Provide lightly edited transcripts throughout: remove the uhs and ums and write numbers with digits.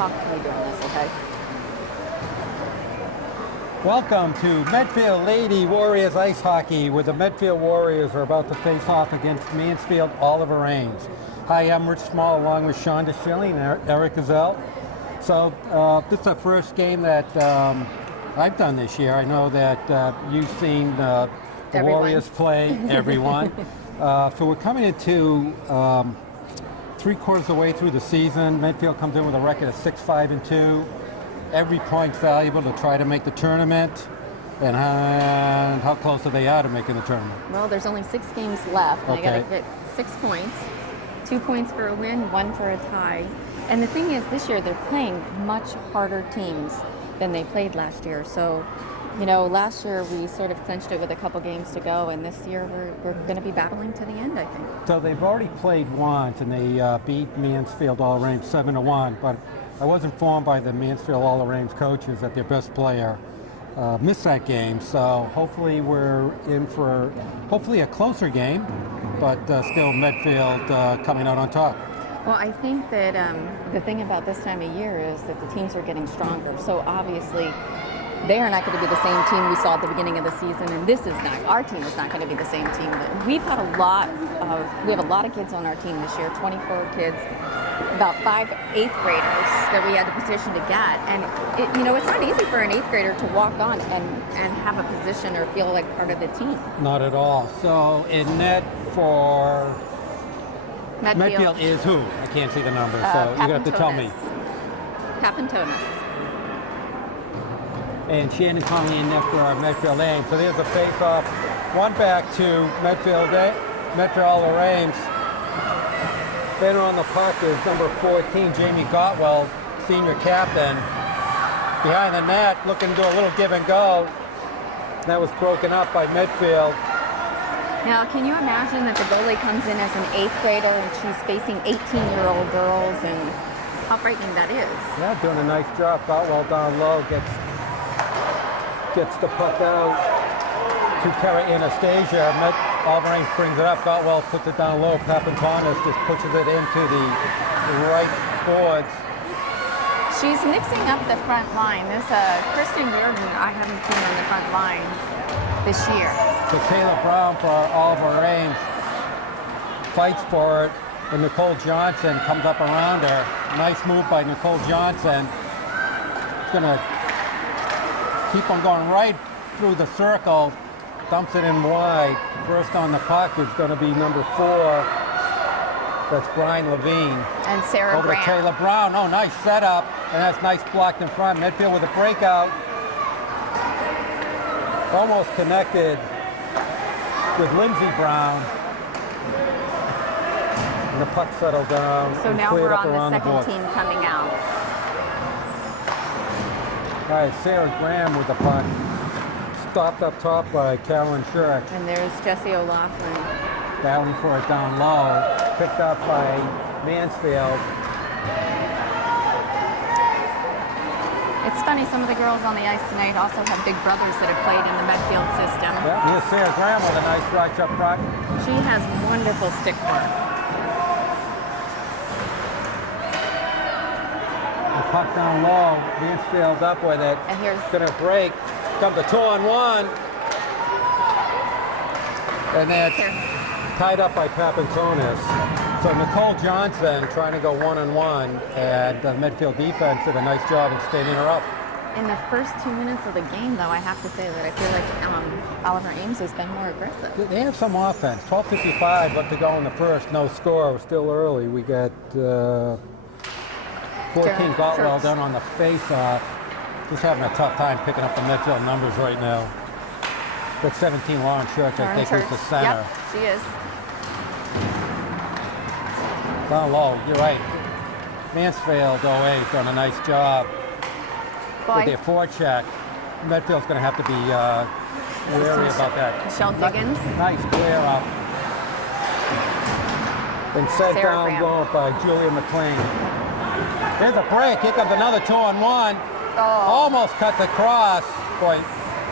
talk to me during this, okay? Welcome to Medfield Lady Warriors Ice Hockey, where the Medfield Warriors are about to face off against Mansfield Oliver Ames. Hi, I'm Rich Small, along with Sean DeShilly and Eric Gazelle. So this is the first game that I've done this year. I know that you've seen the Warriors play everyone. So we're coming into 3/4 of the way through the season. Medfield comes in with a record of 6-5-2. Every point's valuable to try to make the tournament. And how close are they to making the tournament? Well, there's only 6 games left. And Okay. I got to get 6 points. 2 points for a win, 1 for a tie. And the thing is, this year they're playing much harder teams than they played last year. So, you know, last year we sort of clinched it with a couple games to go, and this year we're going to be battling to the end, I think. So they've already played once, and they beat Mansfield Oliver Ames 7-1. But I was informed by the Mansfield Oliver Ames coaches that their best player missed that game. So hopefully we're in for hopefully a closer game, but still Medfield coming out on top. Well, I think that the thing about this time of year is that the teams are getting stronger. So obviously, they are not going to be the same team we saw at the beginning of the season, and this is not. Our team is not going to be the same team. We've had we have a lot of kids on our team this year, 24 kids, about 5 8th graders that we had the position to get. And it's not easy for an 8th grader to walk on and have a position or feel like part of the team. Not at all. So in net for Medfield is who? I can't see the numbers, so you're going to have to tell me. Papantonis. And Shannon Conley in net for Medfield Ames. So there's a face-off. One back to Medfield Oliver Ames. Then on the puck is number 14, Jamie Gotwell, senior captain. Behind the net, looking to do a little give and go. That was broken up by Medfield. Now, can you imagine that the goalie comes in as an 8th grader and she's facing 18-year-old girls, and how frightening that is? Yeah, doing a nice job. Gotwell down low, gets the puck out to Kara Anastasia. Oliver Ames brings it up. Gotwell puts it down low. Papantonis just pushes it into the right boards. She's mixing up the front line. This Kristen Reardon, I haven't seen on the front line this year. So Taylor Brown for Oliver Ames fights for it, and Nicole Johnson comes up around her. Nice move by Nicole Johnson. It's going to keep on going right through the circle, dumps it in wide. First on the puck is going to be number 4. That's Brian Levine. And Sarah Over Graham. to Taylor Brown. Oh, nice setup. And that's nice blocked in front. Medfield with a breakout. Almost connected with Lindsey Brown. And the puck settled down. So now we're on the second team coming out. All right, Sarah Graham with the puck. Stopped up top by Carolyn Shirk. And there's Jessie O'Loughlin. Battling for it down low. Picked up by Mansfield. It's funny, some of the girls on the ice tonight also have big brothers that have played in the Medfield system. Yeah, here's Sarah Graham with a nice rush up front. She has wonderful stick work. The puck down low. Mansfield up with it. And here's going to break. Comes a 2-on-1. And then tied up by Papantonis. So Nicole Johnson trying to go 1-on-1, and the Medfield defense did a nice job in standing her up. In the first 2 minutes of the game, though, I have to say that I feel like Oliver Ames has been more aggressive. They have some offense. 12:55 left to go in the first. No score. We're still early. We got 14 Gotwell done on the face-off. Just having a tough time picking up the Medfield numbers right now. But 17 Lauren Church, I think, is the center. Yep, she is. Down low, you're right. Mansfield OA's done a nice job with their forecheck. Medfield's going to have to be wary about that. Michelle Diggins. Nice clear up. And set down low by Julia McLean. Here's a break. Here comes another 2-on-1. Oh. Almost cut the cross. Boy,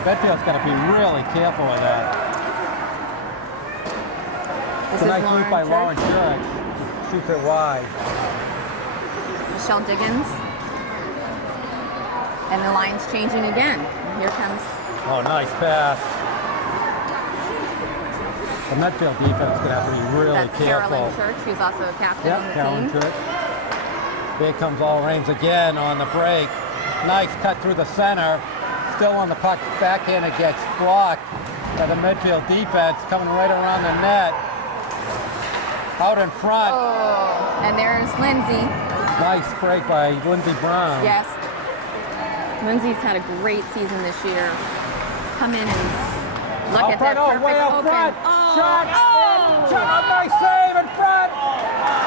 Medfield's got to be really careful with that. It's a nice move by Lauren Church. Shoots it wide. Michelle Diggins. And the line's changing again. Here comes. Oh, nice pass. The Medfield defense is going to have to be really That's careful. Carolyn Church, who's also a captain on the Carolyn team. Church. Here comes All Ames again on the break. Nice cut through the center. Still on the puck. Backhand, it gets blocked by the Medfield defense, coming right around the net. Out in front. Oh, and there's Lindsay. Nice break by Lindsay Brown. Yes. Lindsay's had a great season this year. Come in and look Out at front, that oh, perfect way out open. front. Oh, Shot, oh. shot, nice save in front.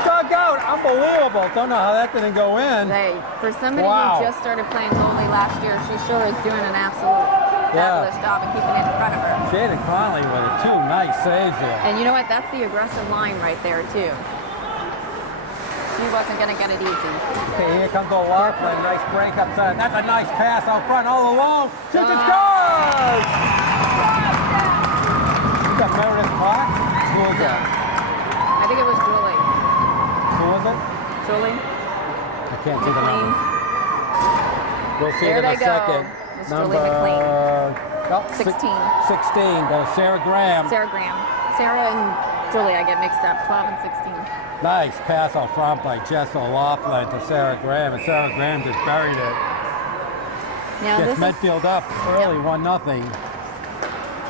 Dug out, unbelievable. Don't know how that didn't go in. For somebody Wow. who just started playing goalie last year, she sure is doing an absolute fabulous job of keeping it in front of her. Shannon Conley with it, 2 nice saves there. And you know what? That's the aggressive line right there, too. She wasn't going to get it easy. Okay, here comes O'Loughlin. Nice break upside. That's a nice pass out front, all alone. Shoots and scores! Is that Meredith Clark? Who was that? I think it was Julie. Who was it? Julie? I can't see the McLean. number. We'll see There it in they a go. second. It's Julie McLean. Oh, 16. 16. That was Sarah Graham. Sarah Graham. Sarah and Julie, I get mixed up. 12 and 16. Nice pass out front by Jess O'Loughlin to Sarah Graham, and Sarah Graham just buried it. Now, Gets this is Medfield up early, 1-0.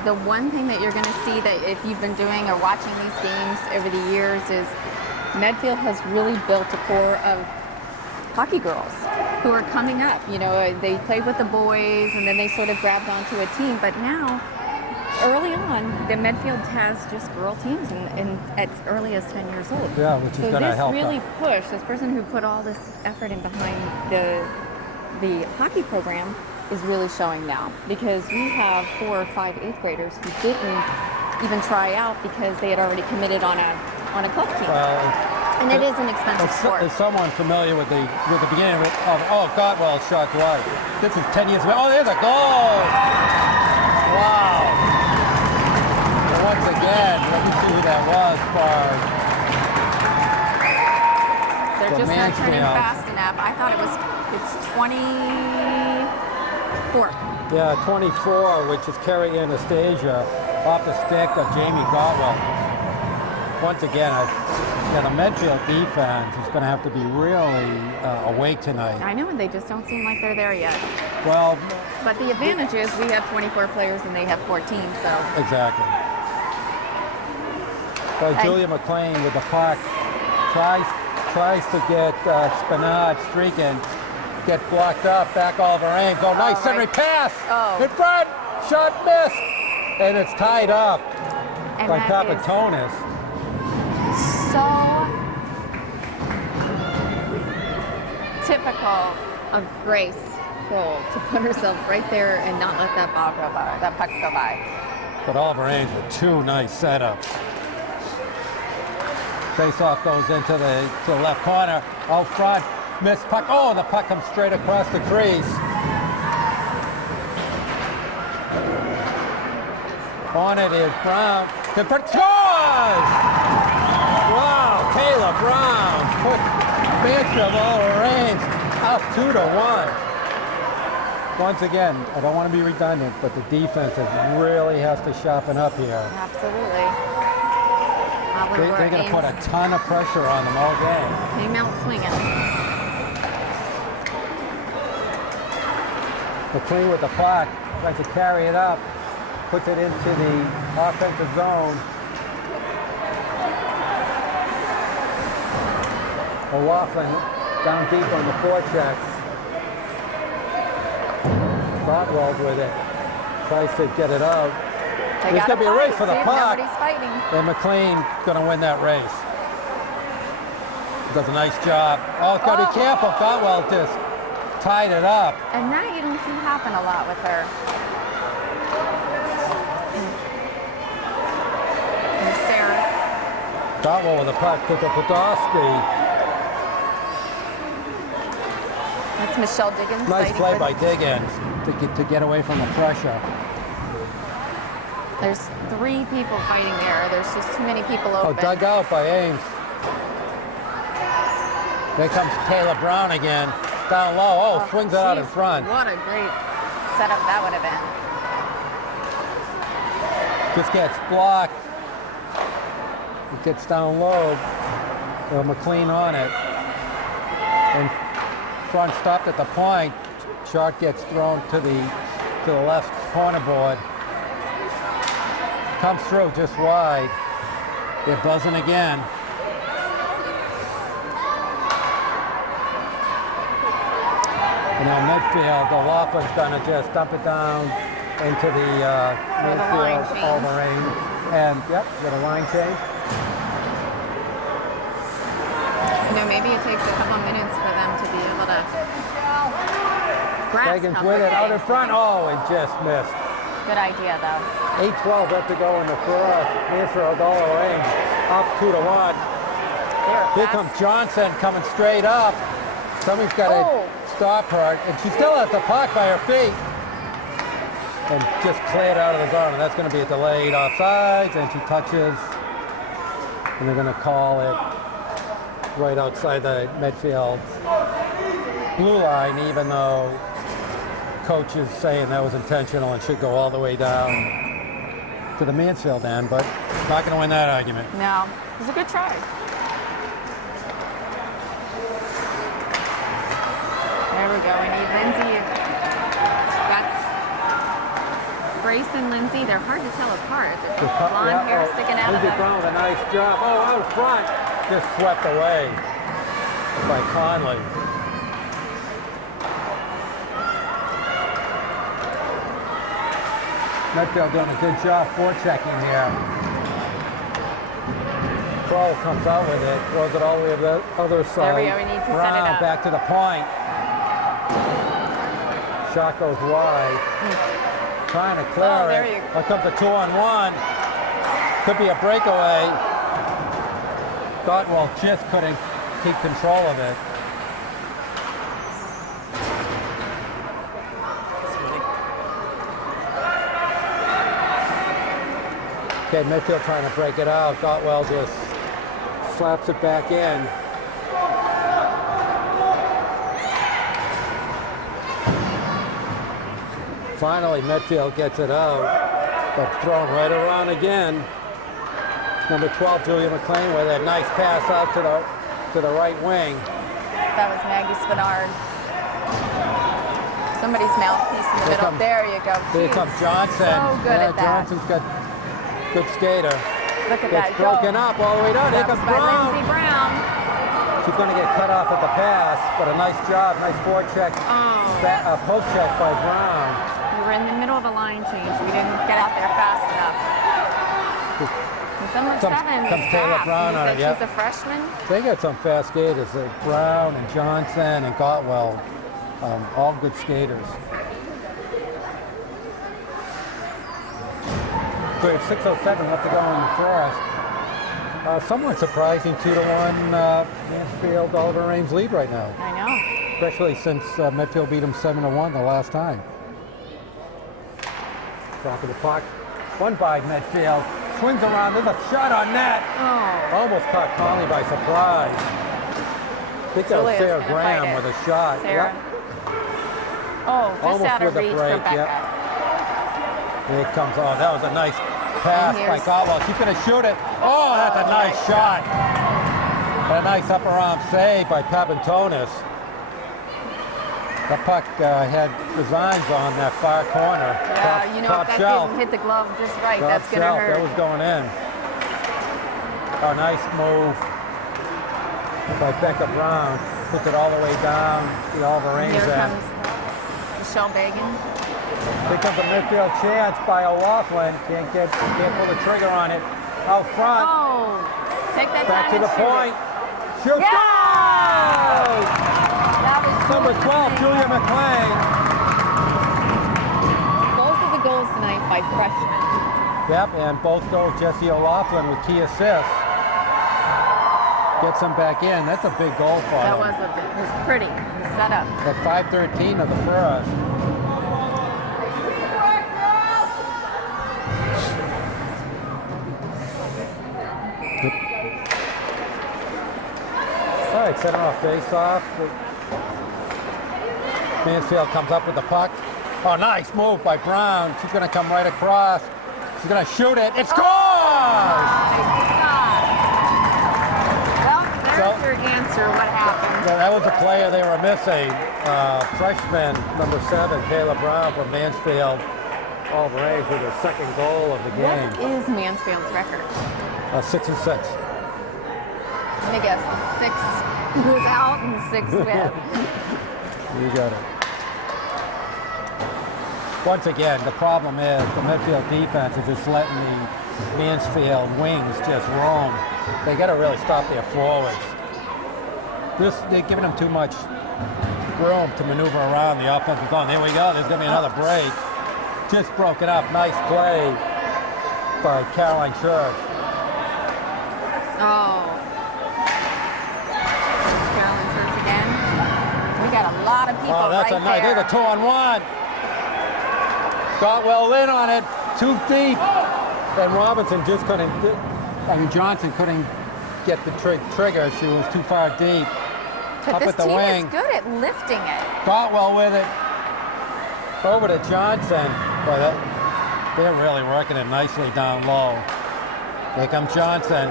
the one thing that you're going to see that if you've been doing or watching these games over the years is Medfield has really built a core of hockey girls who are coming up. You know, they played with the boys and then they sort of grabbed onto a team, but now early on, the Medfield has just girl teams and as early as 10 years old. Yeah, which is so going to help. this really pushed, this person who put all this effort in behind the hockey program is really showing now, because we have 4 or 5 8th graders who didn't even try out because they had already committed on a club team. And it is an expensive sport. Is someone familiar with the beginning of Godwell's shot right? This is 10 years ago. Oh, there's a goal! Wow. And once again, let me see who that was for. They're just not turning Mansfield. fast enough. I thought it's 24. Yeah, 24, which is Carrie Anastasia off the stick of Jamie Godwell. Once again, the Medfield defense is going to have to be really awake tonight. I know, and they just don't seem like they're there yet. Well, but the advantage is we have 24 players and they have 14, so. Exactly. Well, Julia McLean with the puck tries to get Spinard streaking, get blocked up, back Oliver Ames. Oh, nice centering pass! Oh. In front! Shot missed! And it's tied up And by that is Capitonis. so typical of Grace Kroll to put herself right there and not let that ball go by, that puck go by. But Oliver Ames with 2 nice setups. Face-off goes into the left corner. Out front, missed puck. Oh, the puck comes straight across the crease. On it is Brown. The puck scores! Wow, Taylor Brown put Mansfield Oliver Ames up 2-1. Once again, I don't want to be redundant, but the defense really has to sharpen up here. Absolutely. They're going to put a ton of pressure on them all game. Came out swinging. McLean with the puck, tries to carry it up, puts it into the offensive zone. O'Loughlin down deep on the forechecks. Botwell's with it, tries to get it out. There's going to be a race for the puck. Nobody's fighting. And McLean's going to win that race. Does a nice job. Oh, it's got to be careful. Godwell just tied it up. And that you don't see happen a lot with her. And Sarah. Godwell with the puck to the Podolsky. That's Michelle Diggins. Nice play by Diggins to get away from the pressure. There's 3 people fighting there. There's just too many people open. Oh, dug out by Ames. There comes Taylor Brown again. Down low. Oh, swings it out in geez, front. What a great setup that would have been. Just gets blocked. It gets down low. McLean on it. And front stopped at the point. Shot gets thrown to the left corner board. Comes through just wide. They're buzzing again. And now Medfield, the Laughlin's gonna just dump it down into the Mansfield over Ames. And yep, got a line change. You know, maybe it takes a couple minutes for them to be able to grasp Reagan's with it out in front. Oh, it just missed. Good idea, though. 8-12 left to go in the first. Mansfield over Ames up 2-1. Here comes Johnson coming straight up. Somebody's got to stop her, and she still has the puck by her feet. And just cleared out of the zone, and that's going to be a delayed offsides, and she touches, and they're going to call it right outside the Medfield blue line, even though coach is saying that was intentional and should go all the way down to the Mansfield end, but it's not going to win that argument. No, it was a good try. There we go. We need Lindsay. That's Grace and Lindsay. They're hard to tell apart. The blonde hair sticking out Lindsay of them. Brown with a nice job. Oh, out front. Just swept away by Conley. Medfield doing a good job forechecking here. Kroll comes out with it, throws it all the way to the other side. There we go, we need to Brown set it up. Back to the point. Shot goes wide. Trying to clear there it. you Here comes a 2-on-1. Could be a breakaway. Dotwell just couldn't keep control of it. Okay, Medfield trying to break it out. Dotwell just slaps it back in. Finally, Medfield gets it out, but thrown right around again. Number 12, Julia McLean, with a nice pass out to the right wing. That was Maggie Spinard. Somebody's mouthpiece in the middle. There you go. Here comes Johnson. So good at that. Johnson's got good skater. Look at Gets that. broken up all the way down. Here That was comes by Brown. Lindsay Brown. She's going to get cut off at the pass, but a nice job, nice forecheck, poke check by Brown. We were in the middle of a line change. We didn't get out there fast enough. Number 7 comes is Taylor back. Brown on it, yep. She's a freshman. They got some fast skaters. Brown and Johnson and Gotwell, all good skaters. So we have 6:07 left to go in the first. Somewhat surprising 2-1 Mansfield Oliver Ames lead right now. I know. Especially since Medfield beat them 7-1 the last time. Top of the puck. One by Medfield. Swings around. There's a shot on net. Oh. Almost caught Conley by surprise. I think that was Julia's Sarah gonna Graham fight it. with a shot. Sarah. Yep. Oh, just Almost out of with a reach break, for Becca. yep. Here it comes. Oh, that was a nice pass by Gotwell. She's going to shoot it. Oh, that's a nice shot. And a nice upper arm save by Papantonis. The puck had designs on that far corner. Yeah, you know, top if that shelf. didn't hit the glove just right, Top that's going to shelf. hurt. That was going in. Oh, nice move by Becca Brown. Puts it all the way down the Oliver Ames Here end. comes Michelle Bagan. Here comes a midfield chance by O'Loughlin. Can't pull the trigger on it. Out front. Oh, take that Back to time the and shoot point. it. Shoots. Yeah! Goal! That was Number 12, Julia McLean. Both of the goals tonight by freshmen. Yep, and both goals Jesse O'Loughlin with key assists. Gets them back in. That's a big goal for That them. it was pretty. The setup. At 5:13 of the first. All right, center off face off. Mansfield comes up with the puck. Oh, nice move by Brown. She's going to come right across. She's going to shoot it. It scores! Well, there's your answer. What happened? Well, that was the player they were missing. Freshman number 7, Kayla Brown from Mansfield. All Rays with her second goal of the game. What is Mansfield's record? 6-6. Let me guess. 6 without and 6 with. You got it. Once again, the problem is the Medfield defense is just letting the Mansfield wings just roam. They got to really stop their forwards. They're giving them too much room to maneuver around the offensive zone. There we go. There's going to be another break. Just broken up. Nice play by Caroline Church. Oh. Caroline Church again. We got a lot of people That's right a nice. there. There's a 2-on-1. Got well in on it. Too deep. And Robinson just couldn't. Johnson couldn't get the trigger. She was too far deep. But Up this at the team wing. is good at lifting it. Got well with it. Over to Johnson. Boy, they're really working it nicely down low. Here comes Johnson.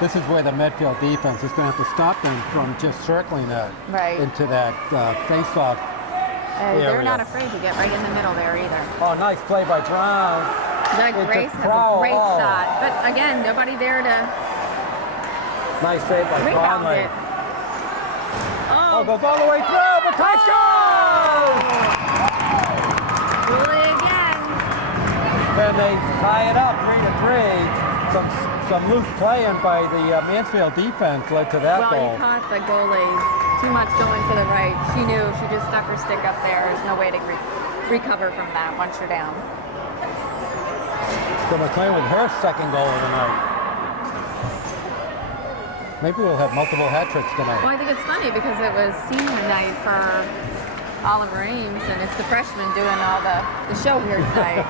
This is where the Medfield defense is going to have to stop them from just circling that into that face-off area. They're not afraid to get right in the middle there either. Oh, nice play by Brown. Doug Grace has a great shot. But again, nobody there to nice save by rebound Conley. it. Oh, goes all the way through, but tie scores! Really again. And they tie it up 3-3. Some loose playing by the Mansfield defense led to that goal. Well, you caught the goalie too much going to the right. She knew. She just stuck her stick up there. There's no way to recover from that once you're down. So McLean with her second goal of the night. Maybe we'll have multiple hat tricks tonight. Well, I think it's funny because it was senior night for Oliver Ames, and it's the freshmen doing all the show here tonight.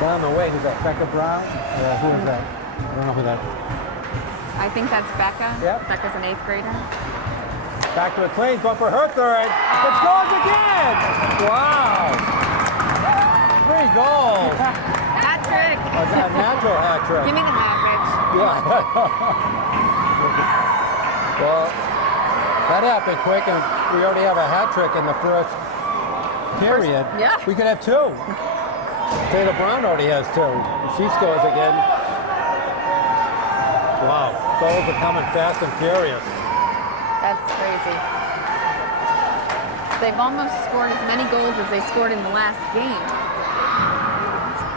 Down the way, who's that? Becca Brown? Who is that? I don't know who that is. I think that's Becca. Yep. Becca's an 8th grader. Back to McLean, going for her third. It scores again! Wow! 3 goals. Hat trick. A natural hat trick. Give me the hat, Rich. Yeah. Well, that happened quick, and we already have a hat trick in the first period. Yeah. We could have 2. Taylor Brown already has 2. She scores again. Wow, goals are coming fast and furious. That's crazy. They've almost scored as many goals as they scored in the last game.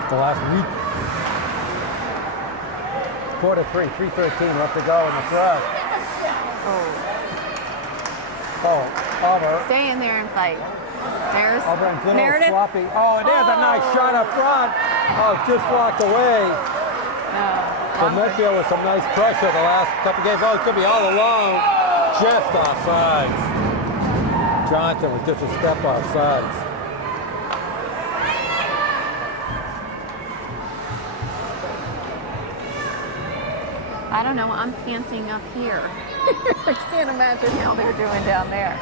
The last week. 4-3, 3:13 left to go in the first. Oh, Oliver. Stay in there and fight. There's Oliver and little Meredith. sloppy. Oh, there's a nice shot up front. Oh, just walked away. So Medfield with some nice pressure the last couple games. Oh, it could be all alone. Just offsides. Johnson was just a step offsides. I don't know, I'm panting up here. I can't imagine how they're doing down there.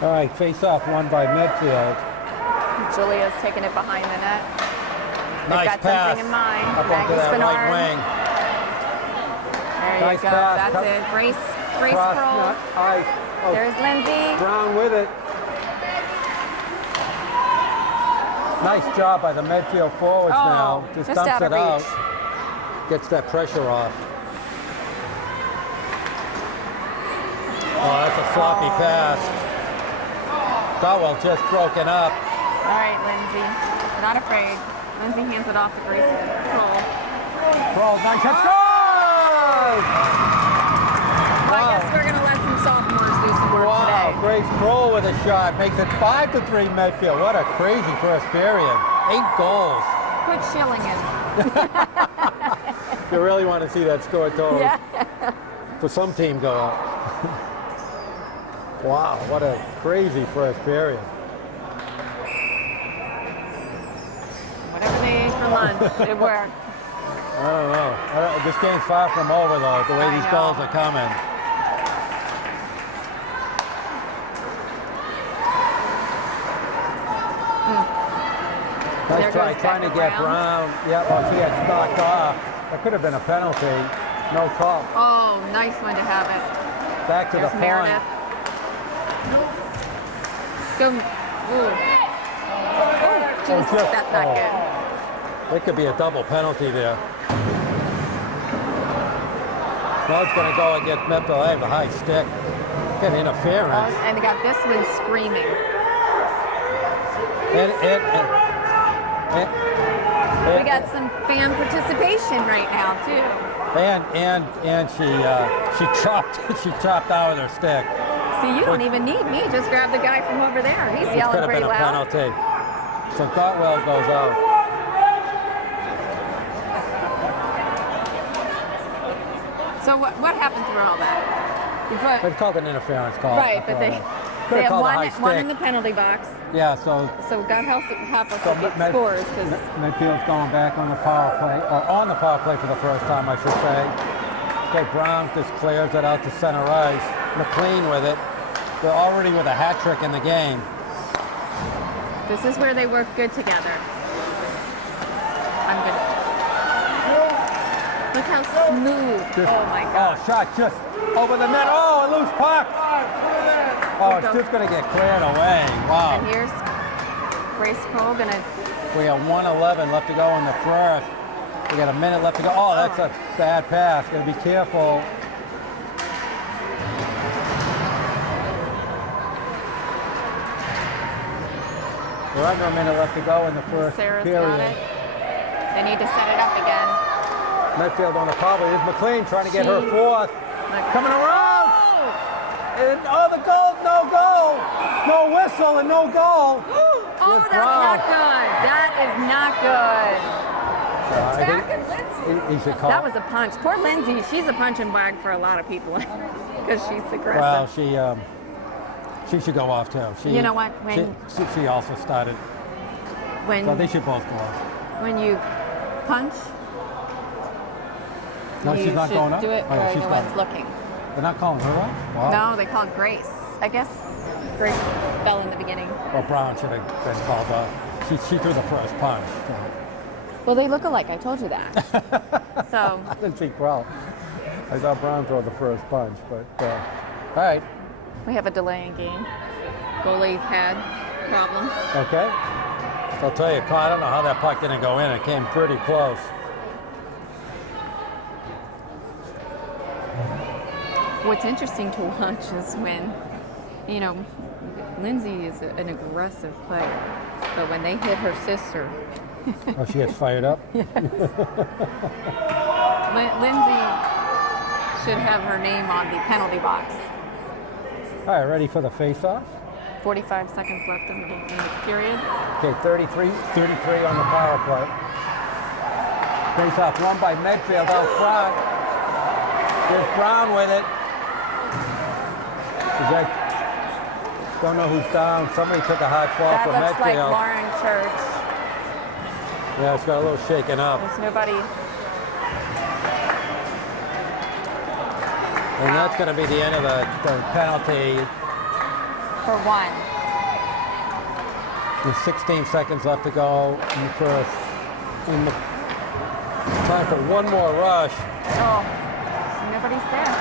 All right, face-off won by Medfield. Julia's taking it behind the net. Nice They've got pass something in mind. up onto Maggie that Spinard. right wing. There Nice you go. pass. That's it. Grace Cross, Kroll. not ice. Oh, There's Lindsay. Brown with it. Nice job by the Medfield forwards now. just dumps out of it out. reach. Gets that pressure off. Oh, that's a sloppy pass. Caldwell just broken up. All right, Lindsay. Not afraid. Lindsay hands it off to Grace Kroll. Kroll, nice hit. Scores! Well, I guess we're going to let some sophomores do some work Wow, today. Grace Kroll with a shot. Makes it 5-3 Medfield. What a crazy first period. 8 goals. Quit shilling him. You really want to see that score total Yeah. for some team go up. Wow, what a crazy first period. It worked. I don't know. This game's far from over, though, the way these goals are coming. Nice try, trying to get Brown. Yeah, well, she had knocked off. That could have been a penalty. No call. Oh, nice one to have it. Back to There's the Meredith. point. Go. Ooh. Oh, geez, that's not good. It could be a double penalty there. Now it's going to go against Medfield. They have a high stick. Get interference. And they got this one screaming. We got some fan participation right now too. And she chopped out with her stick. See, you don't even need me. Just grab the guy from over there. He's yelling pretty loud. Could have been a penalty. So Gotwell goes out. So what happened through all that? It's called an interference call. Right, but they have one in the penalty box. Yeah, so God help us to get scores. Medfield's going back on the power play, or on the power play for the first time, I should say. Okay, Brown just clears it out to center ice. McLean with it. They're already with a hat trick in the game. This is where they work good together. I'm good. Look how smooth. Oh my God. Oh, shot just over the net. Oh, a loose puck. Oh, it's just going to get cleared away. Wow. And here's Grace Cole going to... We got 1:11 left to go in the first. We got a minute left to go. Oh, that's a bad pass. Got to be careful. We're under a minute left to go in the first Sarah's period. got it. They need to set it up again. Medfield on the power play. Here's McLean trying to get her fourth. Coming around. And the goal, no goal. No whistle and no goal. Oh, that's not good. That is not good. He should call. That was a punch. Poor Lindsay. She's a punching bag for a lot of people because she's aggressive. Well, she should go off too. You know what? She also started. So they should both go off. When you punch, no, she's not going up. Do it where no one's looking. They're not calling her off? Wow. No, they called Grace. I guess Grace fell in the beginning. Well, Brown should have been called off. She threw the first punch. So. Well, they look alike. I told you that. So. I didn't see Crow. I saw Brown throw the first punch, but all right. We have a delay in game. Goalie had problem. Okay. So I'll tell you, I don't know how that puck didn't go in. It came pretty close. What's interesting to watch is when, Lindsay is an aggressive player, but when they hit her sister. Oh, she gets fired up? Yes. Lindsay should have her name on the penalty box. All right, ready for the face-off? 45 seconds left in the period. Okay, 33 on the power play. Face-off won by Medfield out front. There's Brown with it. Don't know who's down. Somebody took a hard fall for Medfield. That looks like Lauren Church. Yeah, it's got a little shaken up. There's nobody. And that's going to be the end of the penalty. For one. There's 16 seconds left to go in the first. Time for one more rush. Oh, nobody's there.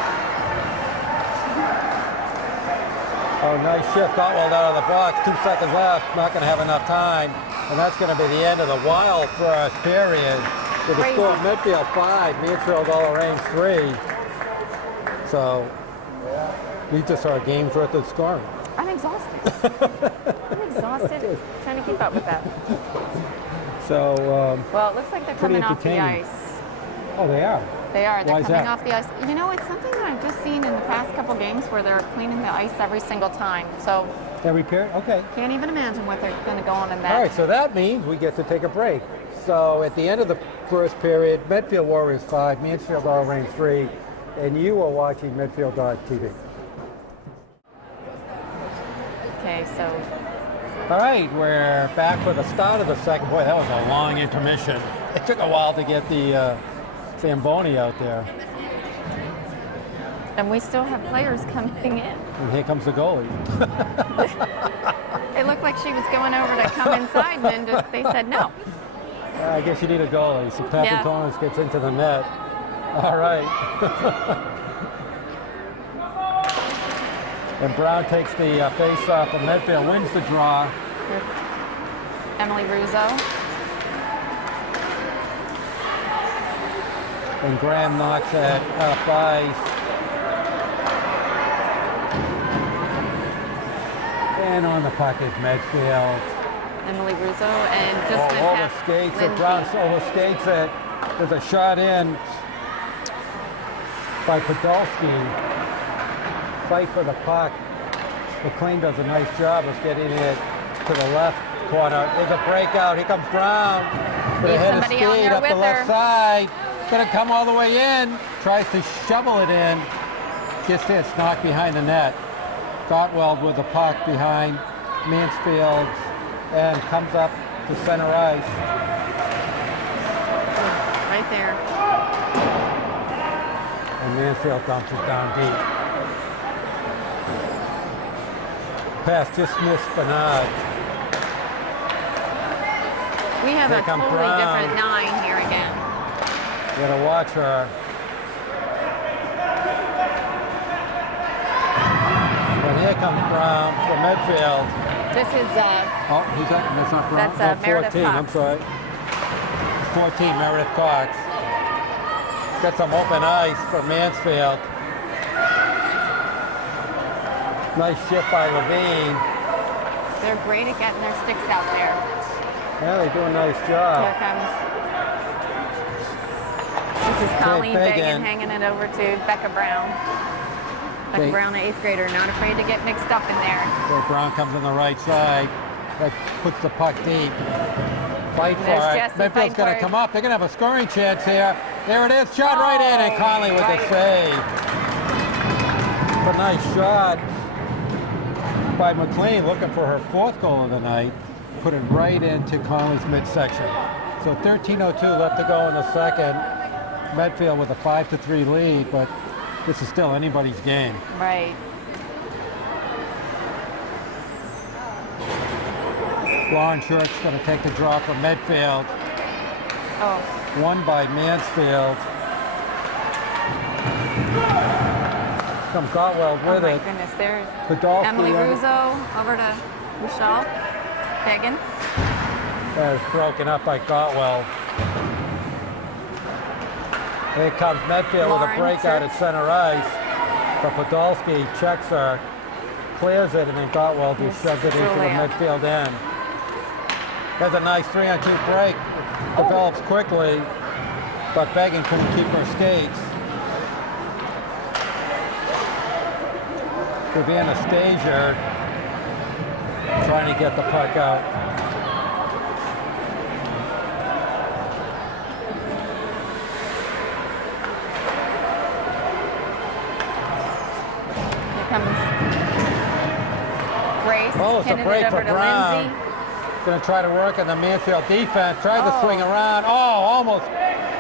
Oh, nice shift. Gotwell out of the box. 2 seconds left. Not going to have enough time. And that's going to be the end of the wild first period. With the score of Medfield 5, Mansfield Ames 3. So we just saw a game's worth of scoring. I'm exhausted. I'm exhausted trying to keep up with that. So, well, it looks like they're coming off the ice. Oh, they are? They are. They're Why is coming that? off the ice. It's something that I've just seen in the past couple games where they're cleaning the ice every single time. So they're repaired? Okay. Can't even imagine what they're going to go on in that. All right, so that means we get to take a break. So at the end of the first period, Medfield Warriors 5, Mansfield Ames 3, and you are watching Medfield.tv. Okay, so. All right, we're back for the start of the second. Boy, that was a long intermission. It took a while to get the Zamboni out there. And we still have players coming in. And here comes the goalie. It looked like she was going over to come inside, and then they said no. I guess you need a goalie. So Papantonis gets into the net. All right. And Brown takes the face-off, and Medfield wins the draw. Emily Russo. And Graham knocks it up ice. And on the puck is Medfield. Emily Russo and just overskates it. Brown overskates it. There's a shot in by Podolsky. Fight for the puck. McLean does a nice job of getting it to the left corner. There's a breakout. Here comes Brown. With a head of skate up the left side. Gonna come all the way in. Tries to shovel it in. Gets it. It's knocked behind the net. Gottwald with the puck behind Mansfield and comes up to center ice. Right there. And Mansfield dumps it down deep. Pass just missed Bernard. We have Here a comes totally Brown. different 9 here again. You gotta watch her. And here comes Brown from Medfield. This is Oh, who's that? That's not Brown. That's, Meredith 14. I'm Cox. sorry. 14, Meredith Cox. Got some open ice for Mansfield. Nice shift by Levine. they're great at getting their sticks out there. Yeah, they do a nice Here job. comes. This is Colleen Fagan. Fagan hanging it over to Becca Brown. Becca Brown, an 8th grader, not afraid to get mixed up in there. So Brown comes on the right side. That puts the puck deep. Fight for There's it. Jesse Medfield's fighting going for to it. come up. They're going to have a scoring chance here. There it is. Shot right in, and Conley with the save. A nice shot by McLean, looking for her 4th goal of the night. Put it right into Conley's midsection. So 13:02 left to go in the second. Medfield with a 5-3 lead, but this is still anybody's game. Right. Lauren Shirk's going to take the draw from Medfield. Oh, Won by Mansfield. Comes Gottwald oh with my it. goodness, there's Podolsky Emily and- Russo over to Michelle Fagan. That is broken up by Gottwald. Here comes Medfield with a Lauren breakout Shirk. at center ice. But Podolsky checks her, clears it, and then Gottwald just shoves it into the layup. midfield end. There's a nice 3-on-2 break. Develops quickly, but Fagan couldn't keep her skates. Savannah Stager trying to get the puck out. Here comes Grace. Oh, it's a handing break it for over to Brown. Lindsay. Going to try to work on the Mansfield defense. Tries to swing around. Oh, almost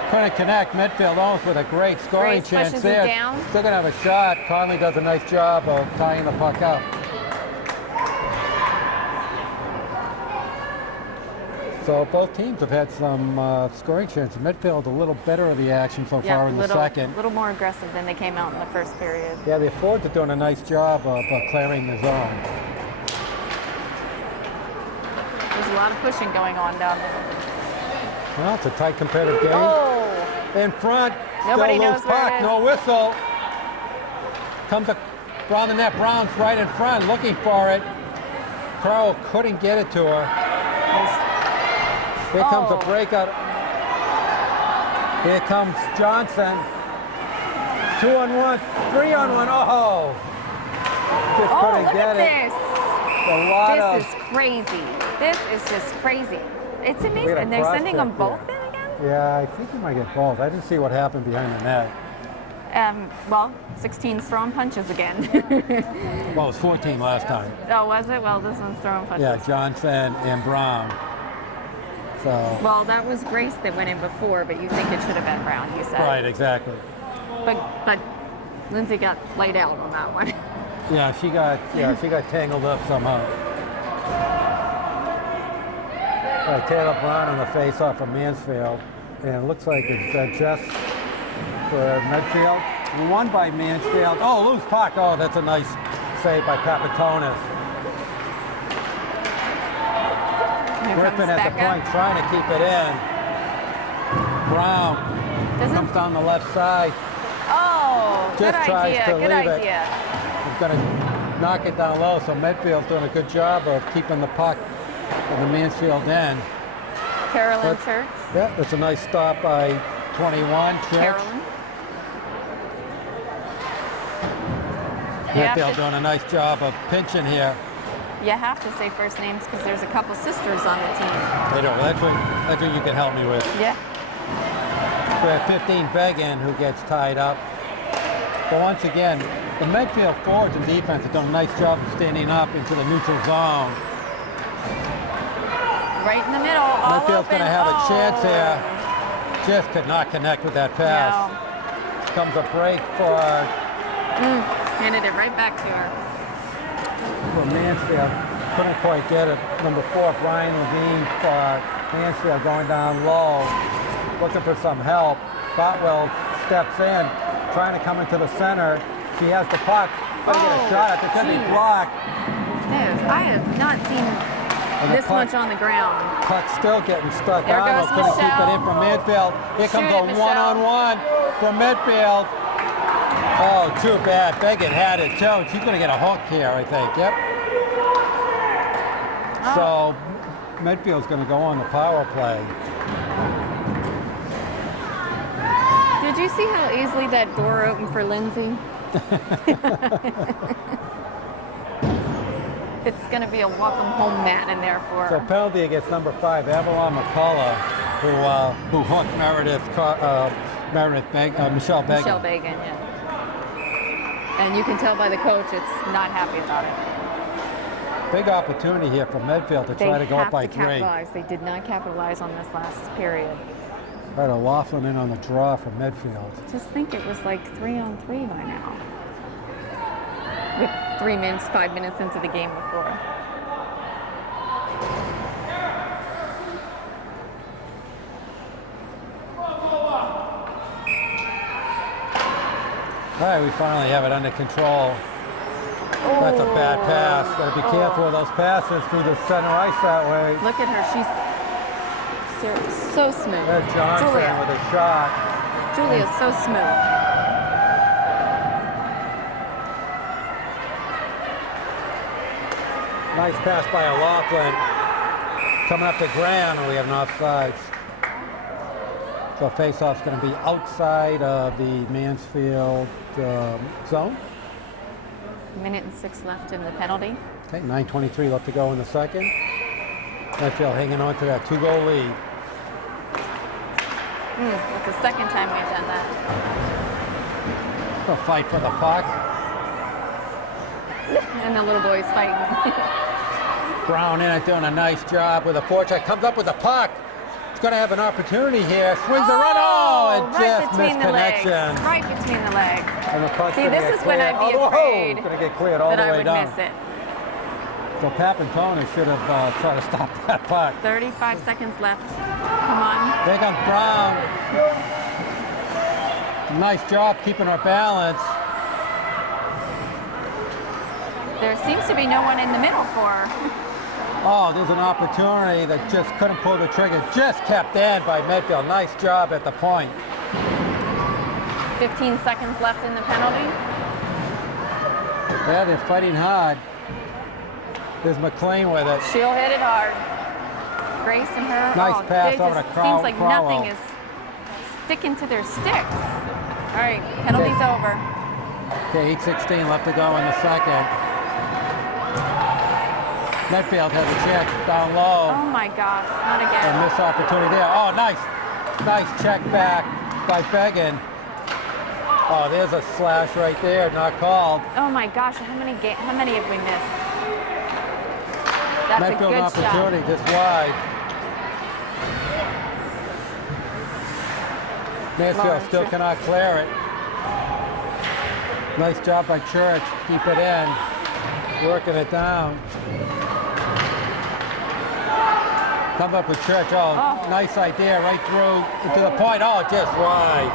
couldn't connect. Medfield almost with a great scoring Grace chance pushes there. it down. Still going to have a shot. Conley does a nice job of tying the puck up. So both teams have had some scoring chances. Medfield a little better of the action so far in the second. A little more aggressive than they came out in the first period. Yeah, the Fords are doing a nice job of clearing the zone. There's a lot of pushing going on down there. Well, it's a tight competitive game. Oh! In front, Nobody still knows loose where puck, it is. no whistle. Comes around the net, Brown's right in front, looking for it. Crow couldn't get it to her. Here comes a breakout. Here comes Johnson. 2-on-1, 3-on-1, oh! Just couldn't Look get at it. this. A lot This is crazy. This is just crazy. It's We got amazing. a And they're sending them cross-check both in again? Yeah, I think you might get both. I didn't see what happened behind the net. Well, 16's throwing punches again. Well, it was 14 last time. Oh, was it? Well, this one's throwing punches. Yeah, Johnson and Brown. So. Well, that was Grace that went in before, but you think it should have been Brown, you said. Right, exactly. But Lindsay got laid out on that one. Yeah, she got tangled up somehow. Taylor Brown on the face-off of Mansfield, and it looks like it's Jess for Medfield. Won by Mansfield. Oh, loose puck. Oh, that's a nice save by Papatonis. Griffin at the point trying to keep it in. Brown comes down the left side. Oh, Just good tries idea, to good leave idea. it. He's going to knock it down low, so Medfield's doing a good job of keeping the puck in the Mansfield end. Carolyn Church. Yeah, that's a nice stop by 21, Church. Carolyn. Medfield doing a nice job of pinching here. You have to say first names because there's a couple sisters on the team. They do. That's what you can help me with. Yeah. We have 15 Beggin who gets tied up. But once again, the Medfield forwards and defense have done a nice job of standing up into the neutral zone. Right in the middle, all Medfield's going to have a chance here. Just could not connect with that pass. No. Comes a break for Handed it right back to her. Mansfield. Couldn't quite get it. Number 4, Brian Levine for Mansfield going down low, looking for some help. Botwell steps in, trying to come into the center. She has the puck. Going to get a shot. It's going to be blocked. I have not seen this much on the ground. Puck still getting stuck There on. goes Couldn't keep it Michelle. in from Mansfield. Here comes Shoot a it, one-on-one from Medfield. Oh, too bad. Beggin had it too. She's going to get a hook here, I think. Yep. So Medfield's going to go on the power play. Did you see how easily that door opened for Lindsay? It's going to be a welcome home mat in there for So her. penalty against number 5, Avalon McCullough, who hooked Michelle Beggin. Michelle Beggin, yeah. And you can tell by the coach it's not happy about it. Big opportunity here for Medfield to try to go up by 3. Capitalize. They did not capitalize on this last period. Right, a Laughlin in on the draw for Medfield. Just think it was like 3-on-3 by now. With 5 minutes into the game before. All right, we finally have it under control. That's a bad pass. Got to be careful with those passes through the center ice that way. Look at her. She's so smooth. There's Johnson Julia. with a shot. Julia's so smooth. Nice pass by O'Loughlin. Coming up to Graham, and we have an offsides. So face-off's going to be outside of the Mansfield zone. 1:06 left in the penalty. Okay, 9:23 left to go in the second. Medfield hanging on to that 2-goal lead. It's the second time we've done that. A fight for the puck. And the little boy's fighting. Brown in it, doing a nice job with a forecheck. Comes up with the puck. He's going to have an opportunity here. Swings the run. Oh, and right just between missed the legs. connection. Right between the legs. And the puck's See, gonna this get is when cleared. I'd be Oh, afraid it's going to get cleared all that the I way would down. miss it. So Papantoni should have tried to stop that puck. 35 seconds left. Come on. There comes Brown. Nice job keeping our balance. There seems to be no one in the middle for her. Oh, there's an opportunity that just couldn't pull the trigger. Just kept in by Medfield. Nice job at the point. 15 seconds left in the penalty. Yeah, they're fighting hard. There's McLean with it. She'll hit it hard. Grace and her. Nice pass they over just to Crowell. seems like nothing is sticking to their sticks. All right, penalty's over. Okay, 8:16 left to go in the second. Medfield has a chance down low. Oh my gosh, not A again. missed opportunity there. Oh, nice check back by Beggin. Oh, there's a slash right there, not called. Oh my gosh, how many have we missed? That's Medfield a good opportunity shot. just wide. Mansfield still cannot clear it. Nice job by Church. Keep it in. Working it down. Comes up with Church. Oh, nice idea. Right through into the point. Oh, just wide.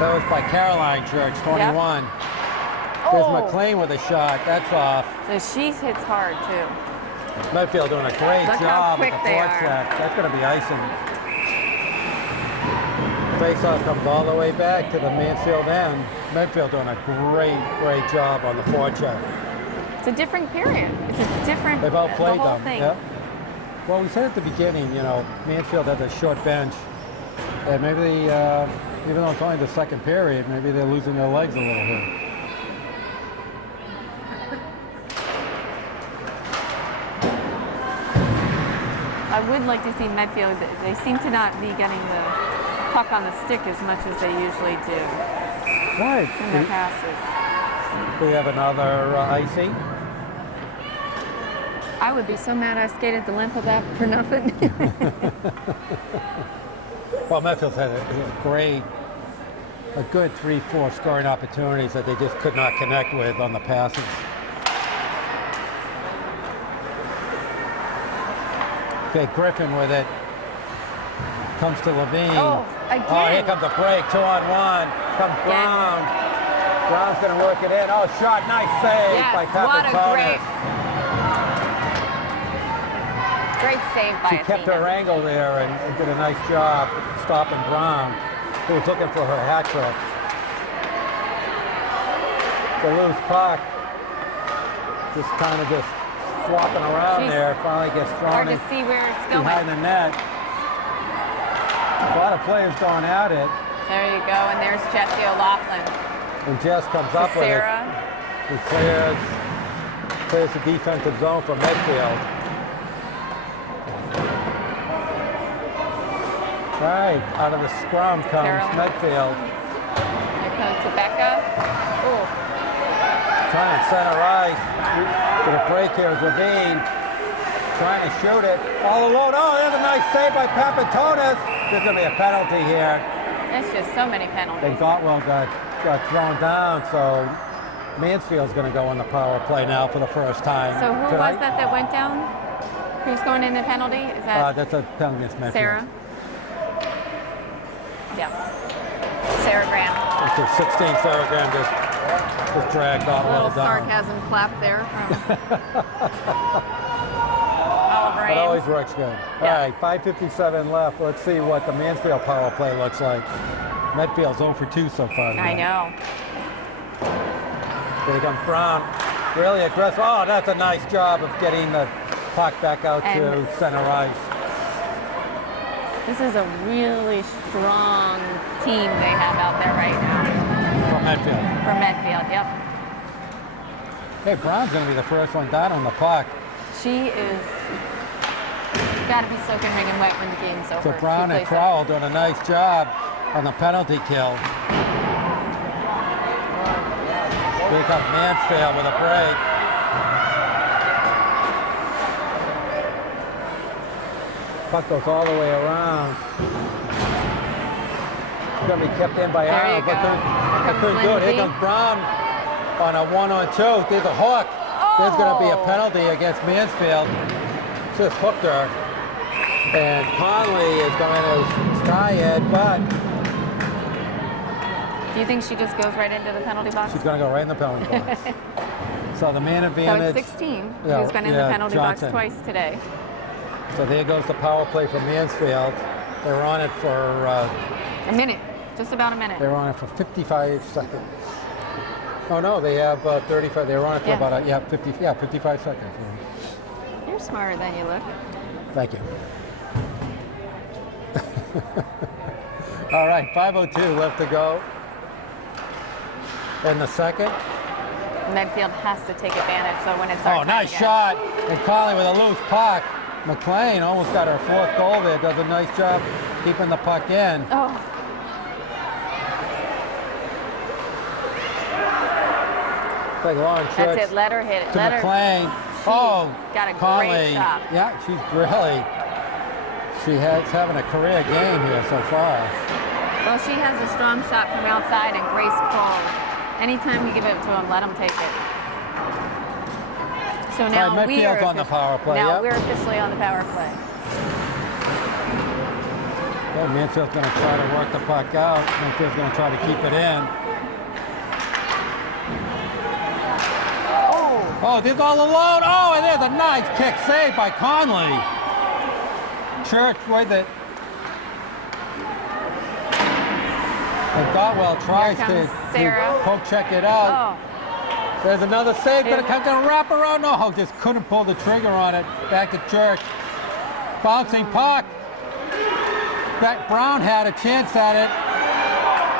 That was by Caroline Church, 21. Yep. There's McLean with a shot. That's off. So she hits hard, too. Medfield doing a great job with the forecheck. That's going to be icing. Faceoff comes all the way back to the Mansfield end. Medfield doing a great job on the forecheck. It's a different period. It's a different. They've outplayed them. Thing. Yep. Well, we said at the beginning, you know, Mansfield has a short bench, and maybe even though it's only the second period, maybe they're losing their legs a little bit. I would like to see Medfield. They seem to not be getting the puck on the stick as much as they usually do. Right. In their passes. We have another icing. I would be so mad I skated the length of that for nothing. Well, Medfield's had a good 3-4 scoring opportunities that they just could not connect with on the passes. Okay, Griffin with it. Comes to Levine. Oh, again. Oh, here comes a break. 2-on-1. Comes Brown. Brown's going to work it in. Oh, shot. Nice save by Capitonis. What a great save by She kept her angle there and did a nice job stopping Brown, who was looking for her hat trick. The loose puck. Just kind of just flopping around there. Finally gets thrown hard to see where it's going. Behind the net. A lot of players going at it. There you go, and there's Jesse O'Loughlin. And Jess comes up with it. He clears the defensive zone for Medfield. Right, out of the scrum comes Medfield. Here comes Rebecca. Ooh. Trying to center ice. With a break here is Levine. Trying to shoot it. All alone. Oh, there's a nice save by Papatonis. There's going to be a penalty here. There's just so many penalties. And Gotwell got thrown down, so Mansfield's going to go on the power play now for the first time. So who was that went down? Who's going in the penalty? Is that that's a penalty against Medfield. Sarah? Yeah. Sarah Graham. It's her 16th. Sarah Graham just dragged Gotwell down. A little sarcasm clap there from Oliver Ames. It always works good. Yeah. All right, 5:57 left. Let's see what the Mansfield power play looks like. Medfield's 0 for 2 so far. I know. Here comes Brown. Really aggressive. Oh, that's a nice job of getting the puck back out to center ice. This is a really strong team they have out there right now. From Medfield. From Medfield, yep. Hey, Brown's going to be the first one down on the puck. She is got to be soaking ring wet when the game's over. So Brown and Crowell doing a nice job on the penalty kill. Here comes Mansfield with a break. Puck goes all the way around. It's going to be kept in by Arnold, but couldn't do it. Here comes Brown on a 1-on-2. There's a hook. Oh. There's going to be a penalty against Mansfield. Just hooked her. And Conley is going to sky it, but... Do you think she just goes right into the penalty box? She's going to go right in the penalty box. So the man advantage... So it's 16 who's been in the penalty box twice today. So there goes the power play for Mansfield. They're on it for... a minute. Just about a minute. They're on it for 55 seconds. Oh, no, they have 35. They were on it for about 55 seconds. Yeah. You're smarter than you look. Thank you. All right, 5:02 left to go in the second. Medfield has to take advantage, so when it's our time nice shot. And Conley with a loose puck. McLean almost got her fourth goal there. Does a nice job keeping the puck in. Oh. Like long That's it. Let her hit it. To McLean. Got a Conley. great shot. Yeah, she's having a career game here so far. Well, she has a strong shot from outside and Grace Kroll. Anytime you give it to them, let them take it. So now All right, Medfield's on the power play. Now yep. we're officially on the power play. Okay, Mansfield's going to try to work the puck out. Mansfield's going to try to keep it in. Oh, there's all alone. Oh, and there's a nice kick save by Conley. Church with it. And Gotwell tries to poke check it out. Oh. There's another save. Gonna wrap around. No, just couldn't pull the trigger on it. Back to Church. Bouncing puck. Brown had a chance at it.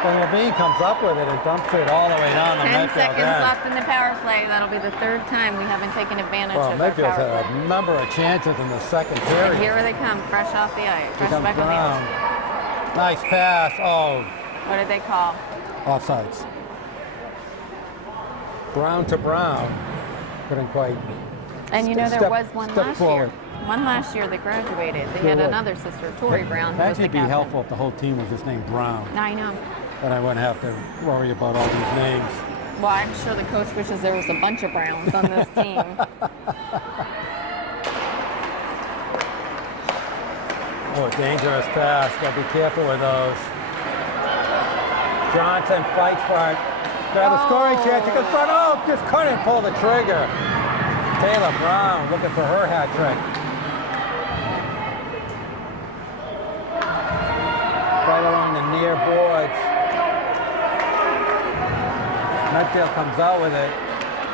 And Levine comes up with it and dumps it all the way down the 10 Medfield seconds end. left in the power play. That'll be the third time we haven't taken advantage of our Medfield's power had play. a number of chances in the second And period. here they come, fresh off the ice. Here Fresh comes back on the Brown. ice. Nice pass. Oh, What did they call? offsides. Brown to Brown. Couldn't quite. And you know, there was one step last forward. year. One last year that graduated. They Sure had would. another sister, Tori Brown, who was Actually, the it'd be captain. helpful if the whole team was just named Brown. I know. Then I wouldn't have to worry about all these names. Well, I'm sure the coach wishes there was a bunch of Browns on this team. Oh, dangerous pass. Gotta be careful with those. Johnson fights for it. Got a scoring chance. He goes front. Oh, just couldn't pull the trigger. Taylor Brown looking for her hat trick. Right along the near boards. Medfield comes out with it.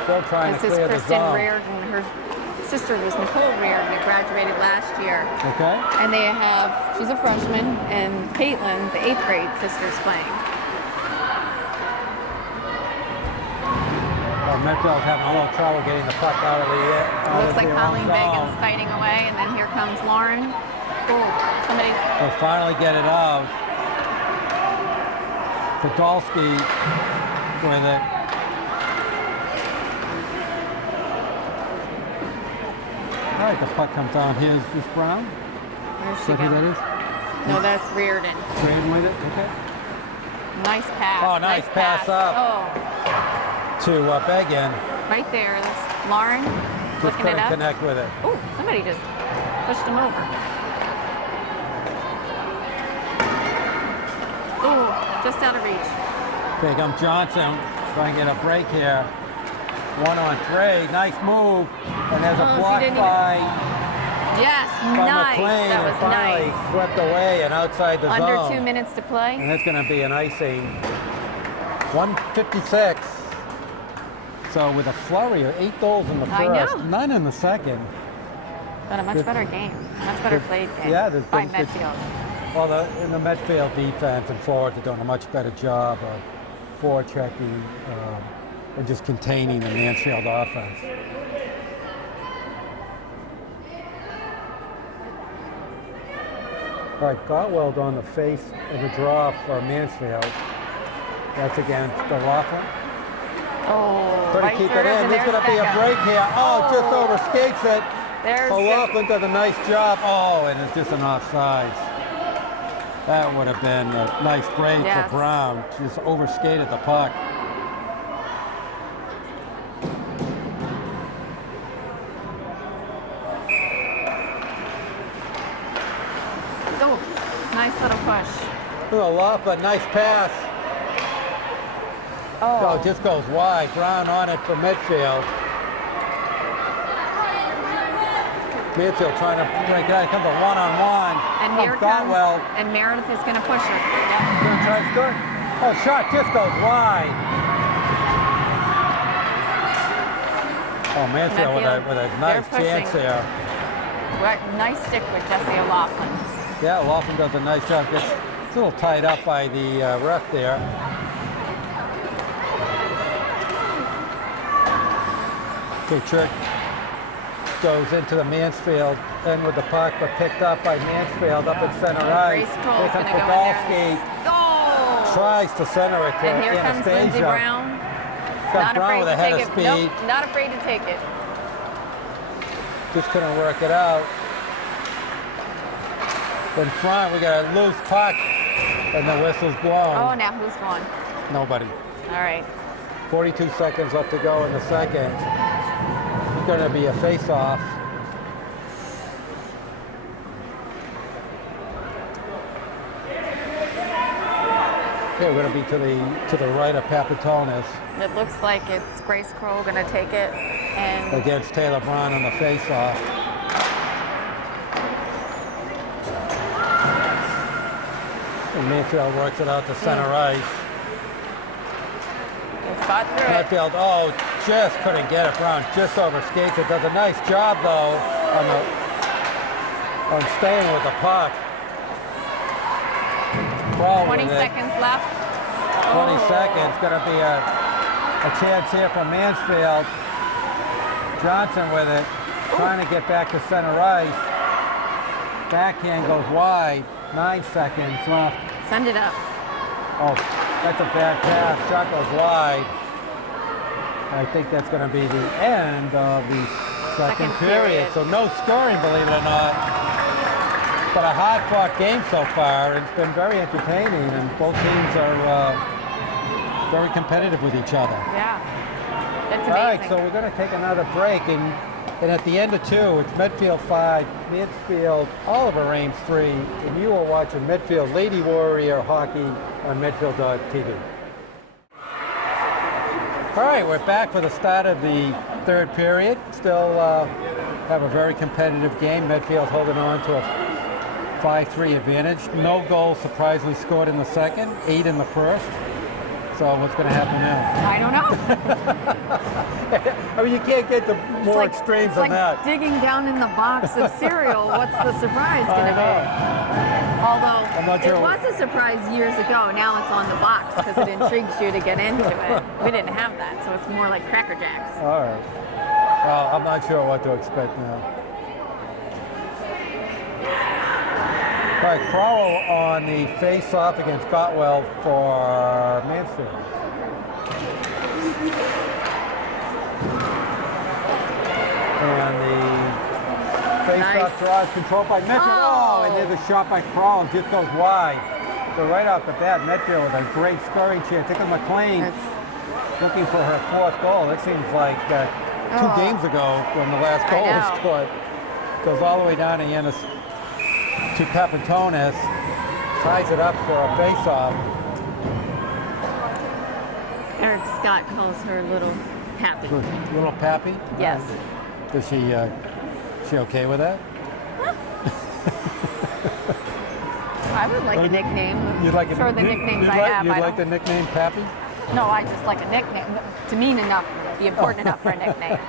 Still trying This to is clear the Kristen zone. Reardon. Her sister was Nicole Reardon, who graduated last year. Okay. And they have, she's a freshman, and Caitlin, the 8th grade sister's playing. Well, Medfield's having a little trouble getting the puck out of the air. Looks like Colleen Bagan's fighting away, and then here comes Lauren. Oh, somebody's... They'll finally get it out. Podolsky with it. All right, the puck comes down. Here's this Brown. Where's Is she that who that going? is? No, that's Reardon. Reardon with it. Okay. Nice pass. Oh, nice pass up. Oh, To Began. right there. That's Lauren Just looking it couldn't up. connect with it. Oh, somebody just pushed him over. Oh, just out of reach. Okay, comes Johnson. Trying to get a break here. 1-on-3. Nice move. And there's a Oh, she block didn't by Yes, by nice. McLean, That and was finally nice. swept away and outside the Under zone. 2 minutes to play. And it's going to be an icing. 156. So with a flurry of 8 goals in the I first, know. none in the second. But a much better game. Much better played game Yeah, there's by been- Medfield. Well, in the Medfield defense and forwards are doing a much better job of forechecking and just containing the Mansfield offense. All right, Gotwell on the face of the draw for Mansfield. That's against Laughlin. Oh, Trying right to keep third, it in. and There's going to be a Becca. break here. Oh, just overskates it. There's Laughlin does a nice job. Oh, and it's just an offsides. That would have been a nice break Yes. for Brown. Just overskated the puck. Oh, nice little push. Laughlin, nice pass. Oh, just goes wide. Brown on it for Medfield. Mansfield trying to break it out. It comes a one-on-one. And here Gotwell. comes, and Meredith is going to push her. Yep. Gonna try to score. Oh, shot just goes wide. Oh, Mansfield with a nice they're chance pushing. there. Right, nice stick with Jesse O'Loughlin. Yeah, Laughlin does a nice job. Gets a little tied up by the ref there. Okay, Church goes into the Mansfield end with the puck, but picked up by Mansfield up at center ice. Grace Kroll's Here going comes to go in Podolsky. there. Oh! Tries to center it to And here comes Lindsey Anastasia. Brown. Got Brown with a head of it. speed. Nope, not afraid to take it. Just couldn't work it out. In front, we got a loose puck. And the whistle's blown. Oh, now who's going? Nobody. All right. 42 seconds left to go in the second. It's going to be a face-off. Okay, we're going to be to the right of Papatonis It looks like it's Grace Crow going to take it. And against Taylor Brown on the face-off. And Mansfield works it out to center ice. they fought through it. Medfield, oh, just couldn't get it. Brown just overskates it. Does a nice job though on staying with the puck. Crawl 20 with it. seconds left. 20 seconds. Going to be a chance here for Mansfield. Johnson with it, trying to get back to center ice. Backhand goes wide. 9 seconds left. Send it up. Oh, that's a bad pass. Shot goes wide. I think that's going to be the end of the second period. So no scoring, believe it or not. But a hard-fought game so far. It's been very entertaining, and both teams are very competitive with each other. Yeah. That's All amazing. right, so we're going to take another break, and at the end of 2, it's Medfield 5, Mansfield, Oliver Ames 3, and you are watching Medfield Lady Warrior Hockey on Medfield.tv. All right, we're back for the start of the third period. Still have a very competitive game. Medfield holding on to a 5-3 advantage. No goals surprisingly scored in the second, 8 in the first. So what's going to happen now? I don't know. I mean, you can't get to more extremes than that. It's like digging down in the box of cereal. What's the surprise going to be? Although it was a surprise years ago, now it's on the box because it intrigues you to get into it. We didn't have that, so it's more like Cracker Jacks. All right. Well, I'm not sure what to expect now. All right, Crowell on the face-off against Gotwell for Mansfield. And the face-off draw is controlled by Medfield. Oh, and there's a shot by Crowell, just goes wide. So right off the bat, Medfield with a great scoring chance. Tickle McLean looking for her 4th goal. That seems like 2 games ago when the last goal was scored. Goes all the way down to Yanis. To Papatonis, ties it up for a face-off. Eric Scott calls her Little Pappy. Little Pappy? Yes. Is she okay with that? I would like a nickname. You'd like the nicknames I have. You'd like the nickname Pappy? No, I just like a nickname to mean enough, be important enough for a nickname.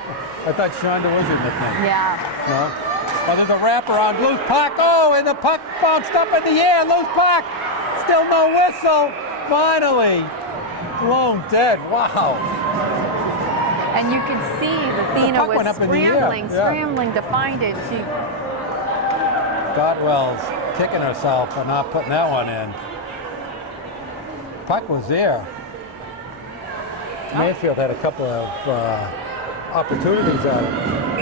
I thought Shonda was your nickname. Yeah. No? Oh, there's a wraparound, loose puck. Oh, and the puck bounced up in the air, loose puck. Still no whistle. Finally, blown dead. Wow. And you can see that Thina was scrambling to find it. She Gotwell's kicking herself for not putting that one in. Puck was there. Mansfield had a couple of opportunities out of it.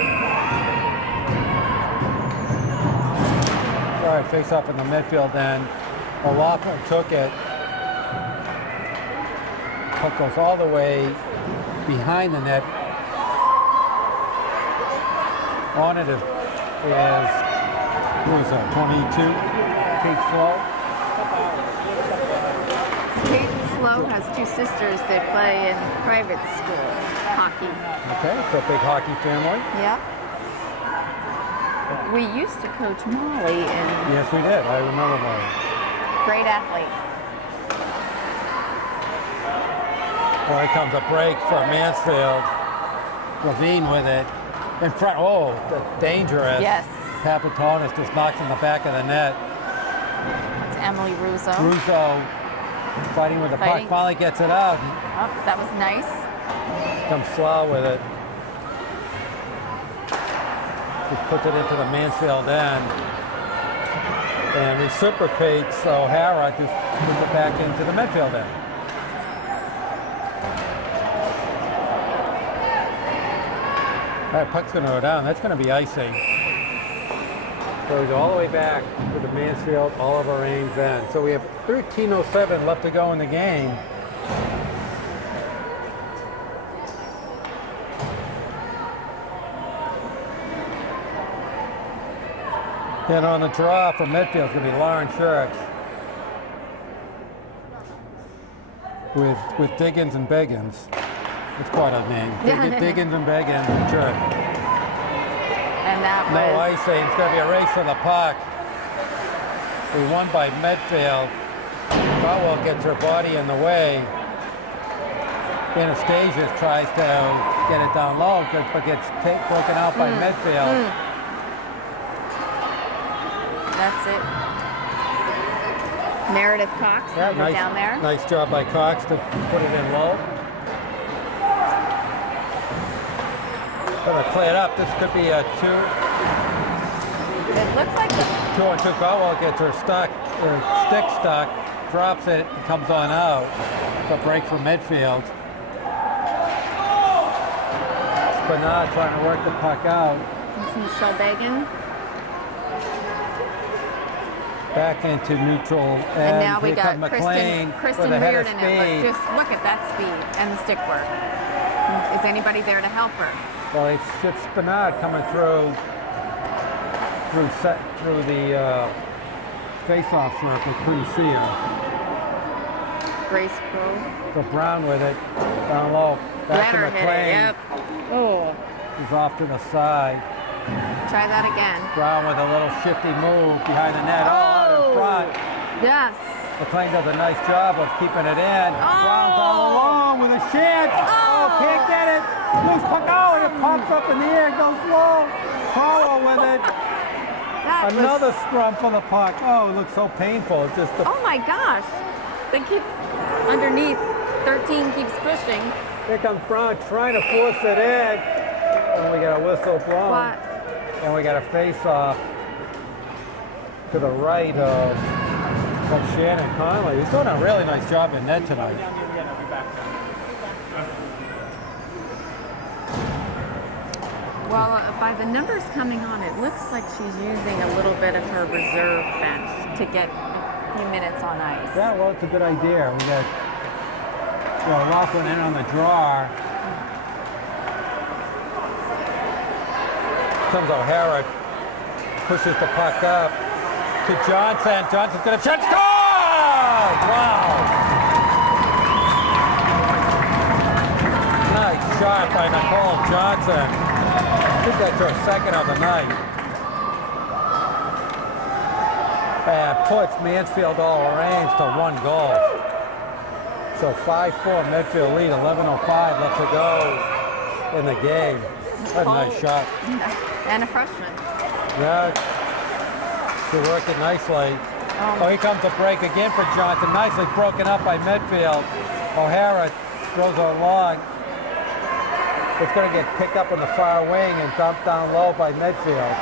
All right, face off in the midfield then. O'Loughlin took it. Puck goes all the way behind the net. On it is who is that, 22? Kate Slow. Kate Slow has 2 sisters that play in private school hockey. Okay, so a big hockey family. Yeah. We used to coach Molly, and Yes, we did. I remember Molly. great athlete. Well, here comes a break for Mansfield. Levine with it. In front, oh, dangerous. Yes. Papatonis just knocks in the back of the net. It's Emily Russo. Russo fighting with the puck, finally gets it out. Oh, that was nice. Comes Slough with it. Just puts it into the Mansfield end. And reciprocates, so O'Hara just puts it back into the Medfield end. All right, puck's going to go down. That's going to be icing. Goes all the way back to the Mansfield, Oliver Ames end. So we have 13:07 left to go in the game. And on the draw for Medfield is going to be Lauren Church with Diggins and Beggins. It's quite a name. Diggins and Beggins and Church. And that was... No icing. It's going to be a race for the puck. We won by Medfield. Caldwell gets her body in the way. Anastasia tries to get it down low, but gets broken out by Medfield. That's it. Meredith Cox down there. Nice job by Cox to put it in low. Gonna play it up. This could be a 2. It looks like the 2-on-2. Caldwell gets her stick stuck, drops it, comes on out. The break for Medfield. Spinard trying to work the puck out. Michelle Began. Back into neutral. And now we got McLean Kristen with a head of Reardon. speed. Just look at that speed and the stick work. Is anybody there to help her? Well, it's Spinard coming through the face-off circle. Couldn't see her. Grace Crow. So Brown with it down low. Back to McLean. Yep. Oh. He's off to the side. Try that again. Brown with a little shifty move behind the net. Out in front. Yes. McLean does a nice job of keeping it in. Brown's all alone with a chance. Can't get it. Loose puck. It pops up in the air, goes low. Caldwell with it. Another scrum for the puck. Oh, it looks so painful. It's just oh my gosh. They keep underneath. 13 keeps pushing. Here comes Brown trying to force it in. And we got a whistle blown. What? And we got a face-off to the right of Shannon Conley. He's doing a really nice job in net tonight. Well, by the numbers coming on, it looks like she's using a little bit of her reserve bench to get a few minutes on ice. Yeah, well, it's a good idea. We got Laughlin in on the draw. Comes O'Hara, pushes the puck up to Johnson. Johnson's going to shot. Score! Wow! Nice shot by Nicole Johnson. I think that's her second of the night. And puts Mansfield all Ames to 1 goal. So 5-4 Medfield lead, 11:05 left to go in the game. What a nice shot. And a freshman. Yeah, she worked it nicely. Here comes a break again for Johnson. Nicely broken up by Medfield. O'Hara throws her long. It's going to get picked up on the far wing and dumped down low by Medfield.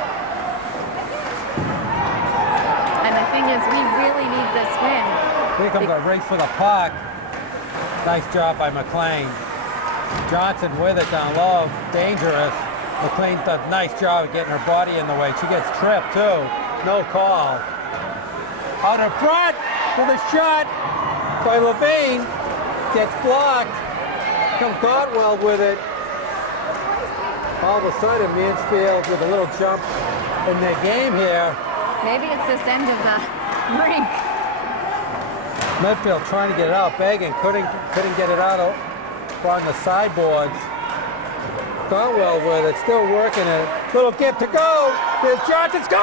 And the thing is, we really need this win. Here comes a race for the puck. Nice job by McLean. Johnson with it down low. Dangerous. McLean does a nice job of getting her body in the way. She gets tripped too. No call. Out in front with a shot by Levine. Gets blocked. Comes Godwell with it. All of a sudden, Mansfield with a little jump in their game here. Maybe it's this end of the rink. Medfield trying to get it out. Begging couldn't get it out on the sideboards. Godwell with it, still working it. Little gift to go. There's Johnson. Scores!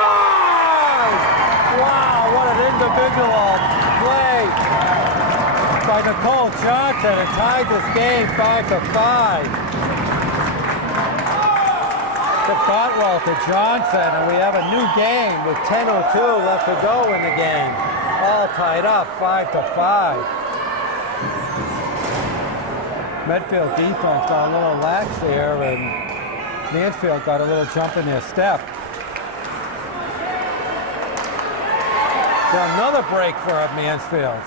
Wow, what an individual play by Nicole Johnson. It ties this game 5-5. To Godwell to Johnson, and we have a new game with 10:02 left to go in the game. All tied up, 5-5. Medfield defense got a little lax there, and Mansfield got a little jump in their step. Now another break for Mansfield.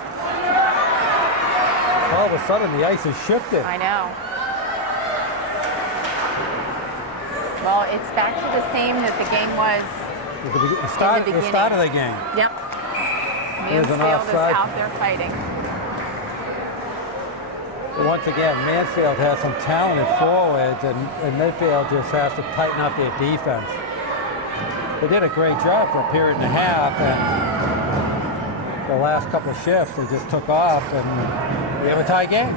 All of a sudden, the ice has shifted. I know. Well, it's back to the same that the game was The start of the game. Yep. There's an Mansfield is offside. out there fighting. Once again, Mansfield has some talented forwards, and Medfield just has to tighten up their defense. They did a great job for a period and a half, and the last couple of shifts they just took off, and we have a tie game.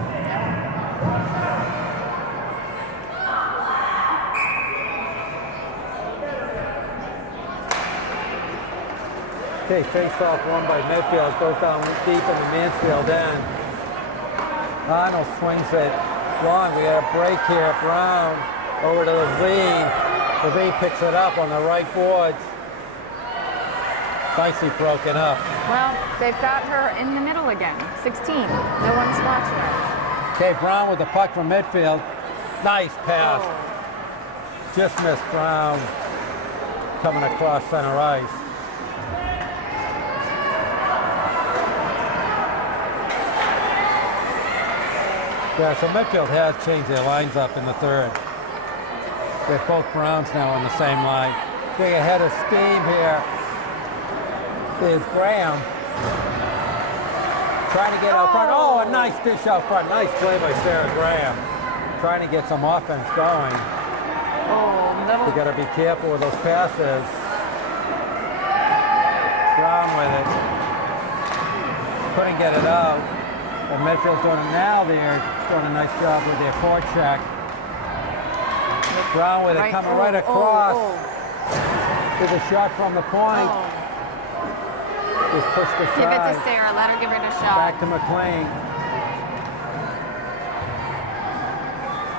Okay, face-off won by Medfield, goes down deep in the Mansfield end. Arnold swings it long. We got a break here. Brown over to Levine. Levine picks it up on the right boards. Nicely broken up. Well, they've got her in the middle again. 16. No one's watching her. Okay, Brown with the puck from midfield. Nice pass. Oh. Just missed Brown coming across center ice. Yeah, so Medfield has changed their lines up in the third. They're both Browns now on the same line. Getting ahead of steam here is Graham. Trying to get out front. Oh, a nice dish out front. Nice play by Sarah Graham. Trying to get some offense going. Oh, no. You got to be careful with those passes. Brown with it. Couldn't get it out. But Medfield's doing it now. They're doing a nice job with their forecheck. Brown with it coming right across. With a shot from the point. Just pushed aside. Give it to Sarah. Let her give it a shot. Back to McLean.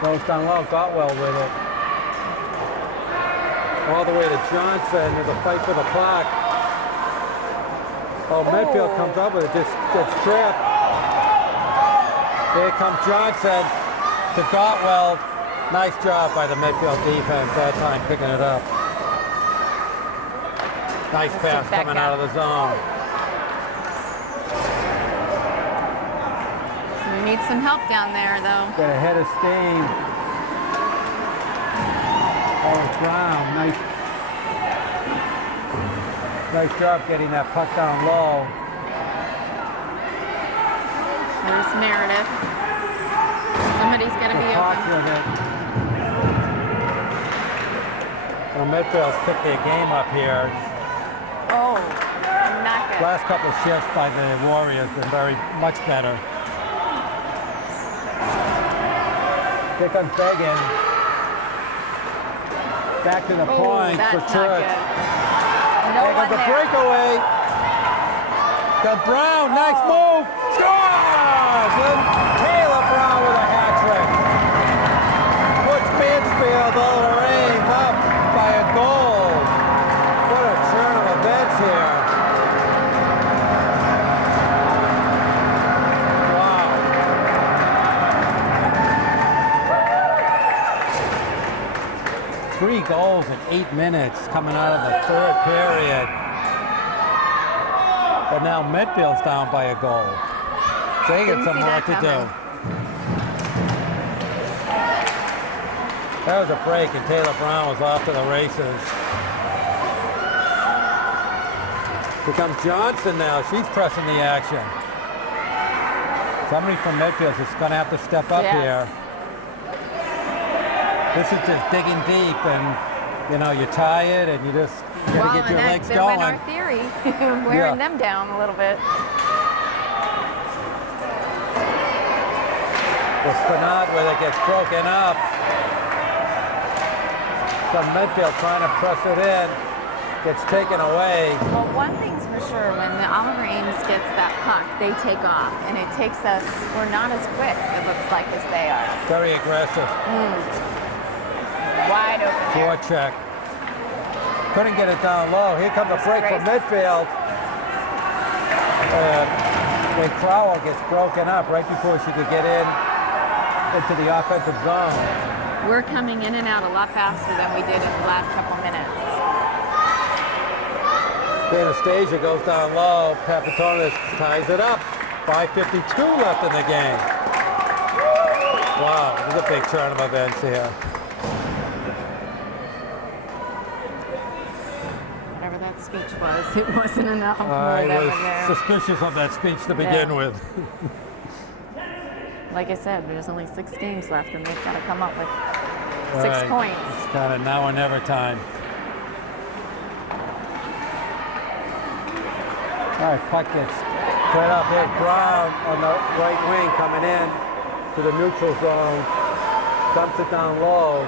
Goes down low. Gotwell with it. All the way to Johnson. There's a fight for the puck. Oh, Medfield comes up with it. Just gets tripped. Here comes Johnson to Gotwell. Nice job by the Medfield defense that time picking it up. Nice pass coming out of the zone. We need some help down there, though. Got a head of steam. Oh, Brown. Nice job getting that puck down low. There's Meredith. Somebody's going to be open. Well, Medfield's picked their game up here. Oh, not good. Last couple of shifts by the Warriors been very much better. Here comes Began. Back to the point for Church. No there comes the breakaway. Got Brown, nice move. Scores! And Taylor Brown with a hat trick. Puts Mansfield over Ames up by a goal. What a turn of events here. Wow. 3 goals in 8 minutes coming out of the third period. But now Medfield's down by a goal. They got some work to do. That was a break, and Taylor Brown was off to the races. Here comes Johnson now. She's pressing the action. Somebody from Medfield is going to have to step up here. This is just digging deep, and you know you're tired, and you just got to get your legs going. Our theory, wearing them down a little bit. Spinat where it gets broken up. Some Medfield trying to press it in. Gets taken away. Well, one thing's for sure, when the Oliver Ames gets that puck, they take off. And it takes us, we're not as quick, it looks like, as they are. Very aggressive. Wide open there. Forecheck. Couldn't get it down low. Here comes a break from Medfield. When Crowell gets broken up right before she could get into the offensive zone. We're coming in and out a lot faster than we did in the last couple minutes. Anastasia goes down low. Papatonis ties it up. 5:52 left in the game. Wow, there's a big turn of events here. Whatever that speech was. It wasn't enough. I That was one there. suspicious of that speech to begin Yeah. with. Like I said, there's only 6 games left, and they've got to come up with 6 Right. points. It's kind of now or never time. All right, puck gets played up. Here's Brown on the right wing coming in to the neutral zone. Dumps it down low.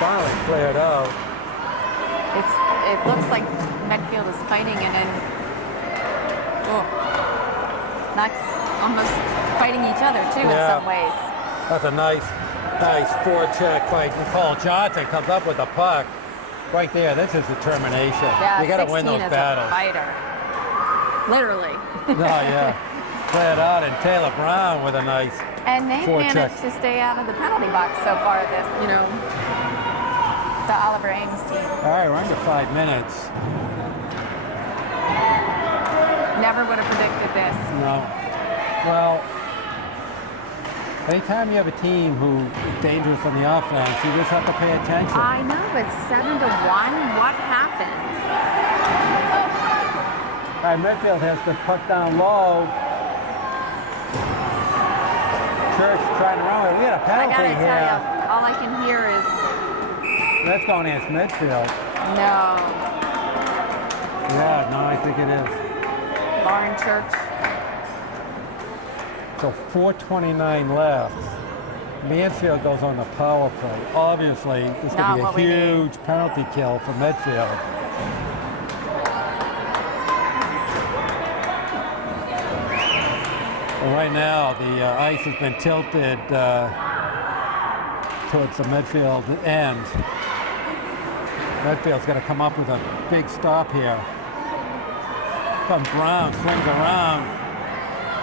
Finally cleared out. It looks like Medfield is fighting, and then not almost fighting each other too in some ways. That's a nice forecheck by Nicole Johnson. Comes up with the puck. Right there, this is determination. Yeah, you got to win those 16 is battles. a fighter. Literally. No, yeah. Play it out, and Taylor Brown with a nice And they've forecheck. managed to stay out of the penalty box so far this, the Oliver Ames team. All right, we're under 5 minutes. Never would have predicted this. No. Well, anytime you have a team who is dangerous on the offense, you just have to pay attention. I know, but 7-1, what happened? All right, Medfield has the puck down low. Church trying to run it. We had a I penalty gotta here. tell you, all I can hear is That's going against Medfield. no. Yeah, no, I think it is. Lauren Church. So 4:29 left. Mansfield goes on the power play. Obviously, this Not could be what a we need. huge penalty kill for Medfield. Well, right now, the ice has been tilted towards the Medfield end. Medfield's going to come up with a big stop here. Comes Brown, swings around.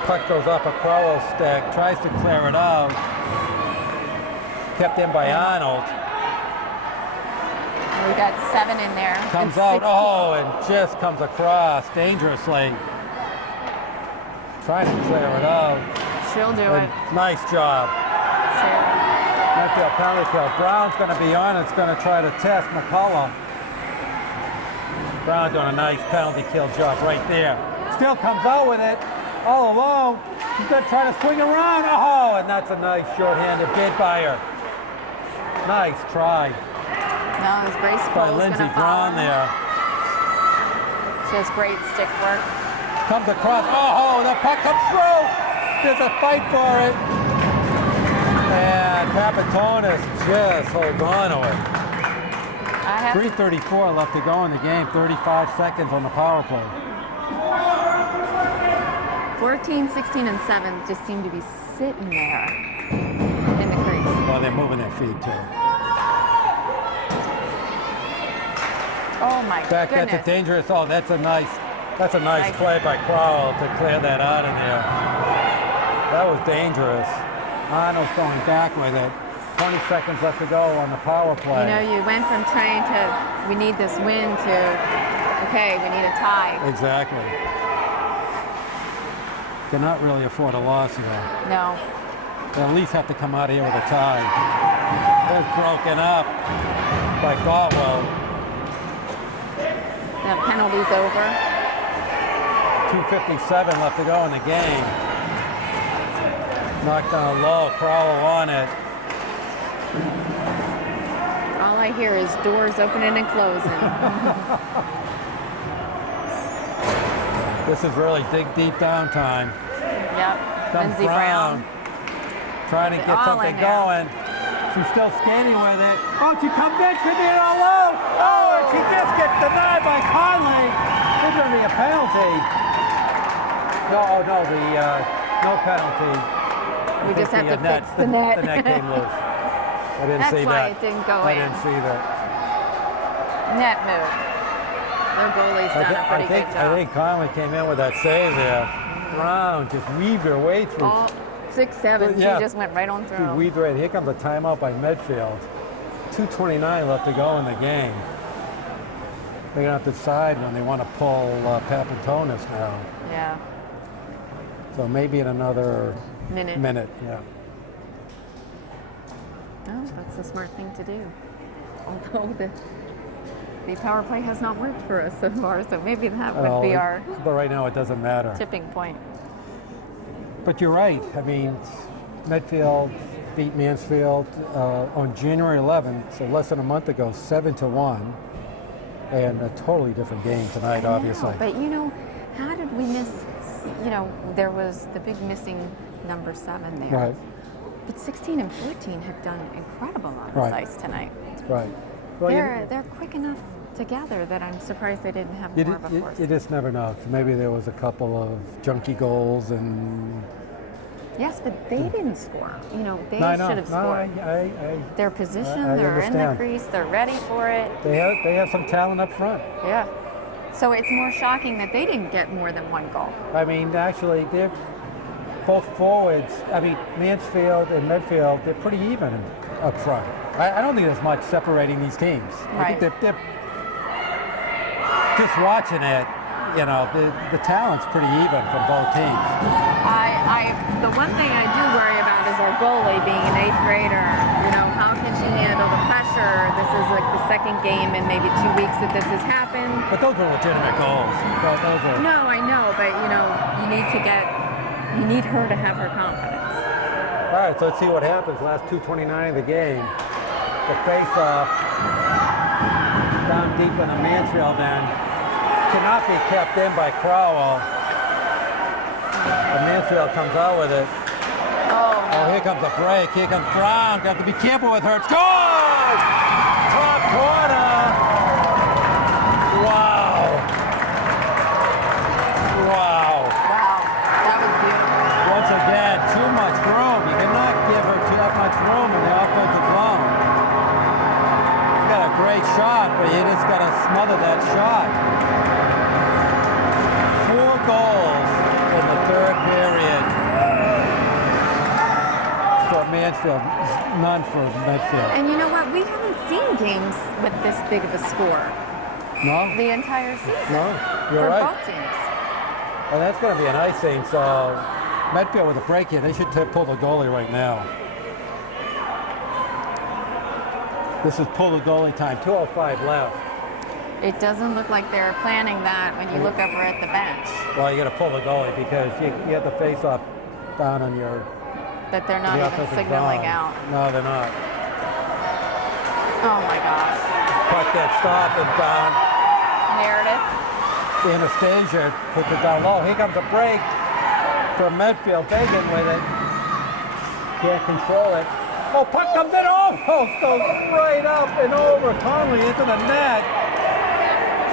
Puck goes off a Crowell stick, tries to clear it out. Kept in by Arnold. We got 7 in there. Comes and out, 16. oh, and just comes across dangerously. Trying to clear it out. She'll do And it. nice job. Sarah. Medfield penalty kill. Brown's going to be on. It's going to try to test McCullough. Brown doing a nice penalty kill job right there. Still comes out with it all alone. She's going to try to swing around. Oh, and that's a nice shorthanded bid by her. Nice try No, it was Grace by Cole's Lindsey gonna follow. Braun there. She has great stick work. Comes across. Oh, the puck comes through. There's a fight for it. And Papatonis just holds on to it. I have 3:34 left to go in the game. 35 seconds on the power play. 14, 16, and 7 just seem to be sitting there in the crease. Well, they're moving their feet too. Oh my Back, goodness. that's a dangerous. Oh, that's a nice Nice. play by Crowell to clear that out of there. That was dangerous. Arnold's going back with it. 20 seconds left to go on the power play. You went from trying to, we need this win to, okay, we need a tie. Exactly. Cannot really afford a loss here. No. They at least have to come out of here with a tie. That's broken up by Caldwell. The penalty's over. 2:57 left to go in the game. Knocked down low, Crowell on it. All I hear is doors opening and closing. This is really dig deep down time. Yep. Comes Lindsey Brown. Trying to get All something in there. going. She's still skating with it. Oh, she comes in, she's in all low. Oh, and she just gets denied by Conley. There's going to be a penalty. No, no penalty. We just have to net, fix the net. The net came loose. I didn't That's see why that. it didn't go I in. didn't see that. Net move. Their goalie's done a pretty good job. I think Conley came in with that save there. Brown just weaved her way through. All 6, 7. Yeah. She just went right on She through. weaved right. Here comes a timeout by Medfield. 2:29 left to go in the game. They're gonna have to decide when they want to pull Papatonis now. Yeah. So maybe in another Minute. yeah. Oh, that's a smart thing to do. Although the power play has not worked for us so far, so maybe that would be our But right now it doesn't matter. tipping point. But you're right. I mean, Medfield beat Mansfield on January 11th, so less than a month ago, 7-1, and a totally different game tonight, obviously. But how did we miss? There was the big missing number 7 there. Right. But 16 and 14 have done incredible on this ice tonight. Right. Well, They're quick enough together that I'm surprised they didn't have more of a force. you just never know. So maybe there was a couple of junky goals and. Yes, but they didn't score. They should have scored. Their position, they're in the crease, they're ready for it. They have some talent up front. Yeah. So it's more shocking that they didn't get more than 1 goal. I mean, actually, they're both forwards. I mean, Mansfield and Medfield, they're pretty even up front. I don't think there's much separating these teams. Right. I think they're just watching it. The talent's pretty even from both teams. The one thing I do worry about is our goalie being an 8th grader. How can she handle the pressure? This is like the second game in maybe 2 weeks that this has happened. But those are legitimate goals. No, I know, but you need her to have her confidence. All right, so let's see what happens. Last 2:29 of the game. The face-off down deep in the Mansfield end cannot be kept in by Crowell. And Mansfield comes out with it. Oh, here comes a break. Here comes Brown. Got to be careful with her. Scores! Top corner! Wow. That was beautiful. Once again, too much room. You cannot give her that much room in the offensive zone. You got a great shot, but you just got to smother that shot. 4 goals in the 3rd period for Mansfield, none for Medfield. And you know what? We haven't seen games with this big of a score. No? The entire season. No, you're for right. both teams. And that's going to be an icing, so Medfield with a break here, they should pull the goalie right now. This is pull the goalie time, 2:05 left. It doesn't look like they're planning that when you look over at the bench. Well, you got to pull the goalie because you have the face-off down on your. That they're not even signaling out. No, they're not. Oh my gosh. Puck gets stopped and down. Meredith. Anastasia puts it down low. Here comes a break from Medfield. Fagan with it. Can't control it. Oh, puck comes in. Almost goes right up and over. Conley into the net.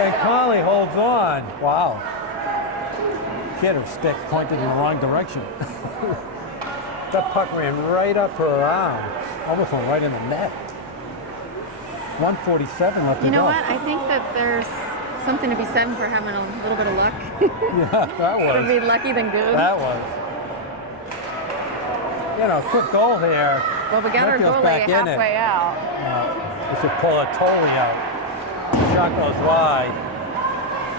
And Conley holds on. Wow. She had her stick pointed in the wrong direction. That puck ran right up her arm. Almost went right in the net. 1:47 left to go. You know what? I think that there's something to be said for having a little bit of luck. Yeah, that was. Better be lucky than good. That was. Quick goal here. Well, we got our goalie halfway out. We should pull it totally out. The shot goes wide.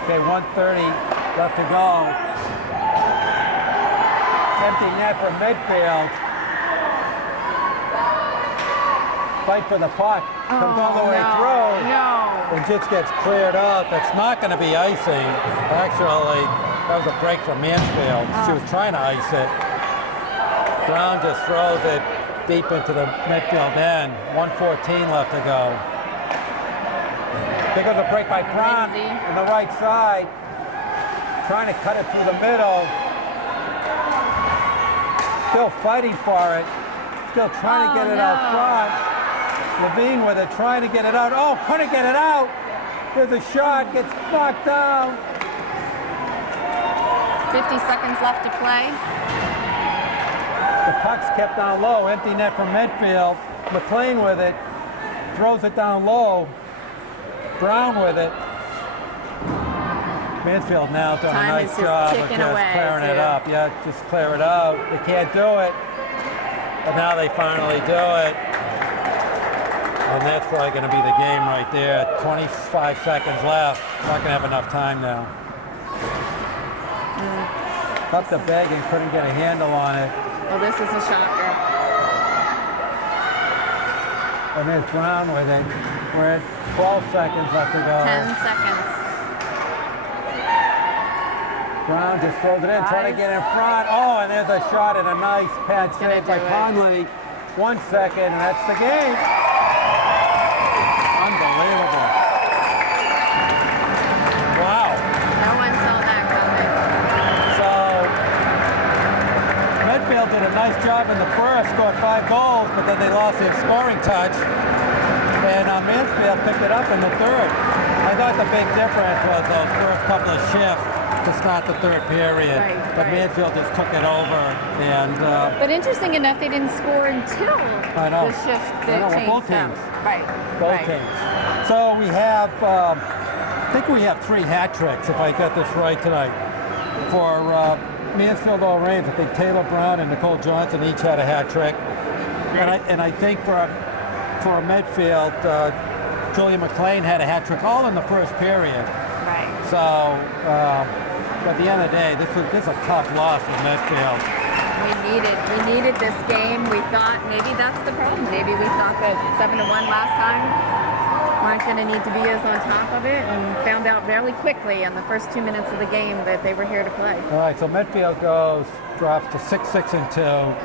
Okay, 1:30 left to go. Empty net for Medfield. Fight for the puck. Comes all the way through. No. And just gets cleared out. That's not going to be icing. Actually, that was a break from Mansfield. She was trying to ice it. Brown just throws it deep into the Medfield end. 1:14 left to go. There goes a break by Brown on the right side. Trying to cut it through the middle. Still fighting for it. Still trying to get it out front. Levine with it, trying to get it out. Oh, couldn't get it out. There's a shot, gets knocked down. 50 seconds left to play. The puck's kept down low. Empty net from Medfield. McLean with it. Throws it down low. Brown with it. Mansfield now doing a nice job of just clearing it up. Yeah, just clear it out. They can't do it. But now they finally do it. And that's probably going to be the game right there. 25 seconds left. Not going to have enough time now. Up the bag and couldn't get a handle on it. Well, this is a shocker. And there's Brown with it. We're at 12 seconds left to go. 10 seconds. Brown just throws it in, trying to get in front. Oh, and there's a shot and a nice pad save by Conley. 1 second, and that's the game. Unbelievable. Wow. No one saw that coming. So, Medfield did a nice job in the first, scored 5 goals, but then they lost their scoring touch. And Mansfield picked it up in the third. I thought the big difference was those first couple of shifts to start the third period. But Mansfield just took it over. And but interesting enough, they didn't score until the shift that changed both them. teams. Right. Both teams. So we have, I think we have 3 hat tricks, if I got this right tonight, for Mansfield All Reigns. I think Taylor Brown and Nicole Johnson each had a hat trick. And I think for Medfield, Julia McLean had a hat trick all in the first period. Right. So, at the end of the day, this is a tough loss for Medfield. We needed this game. We thought maybe that's the problem. Maybe we thought that 7-1 last time weren't going to need to be as on top of it, and found out fairly quickly in the first 2 minutes of the game that they were here to play. All right, so Medfield drops to 6-6-2.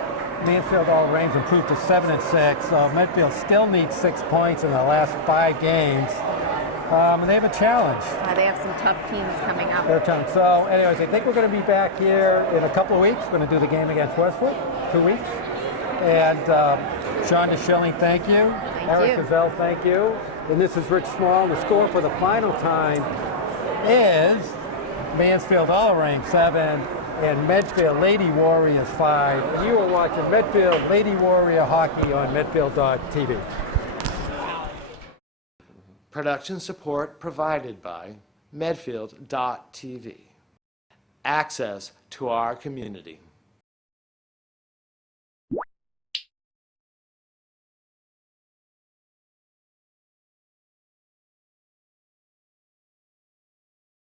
Mansfield All Reigns improved to 7-6. So Medfield still needs 6 points in the last 5 games. And they have a challenge. They have some tough teams coming up. So anyways, I think we're going to be back here in a couple of weeks. We're going to do the game against Westwood, 2 weeks. And Shonda Schilling, thank you. Eric Gazelle, thank you. And this is Rich Small. The score for the final time is Mansfield All Reigns 7 and Medfield Lady Warriors 5. And you are watching Medfield Lady Warrior Hockey on Medfield.tv. Production support provided by Medfield.tv. Access to our community.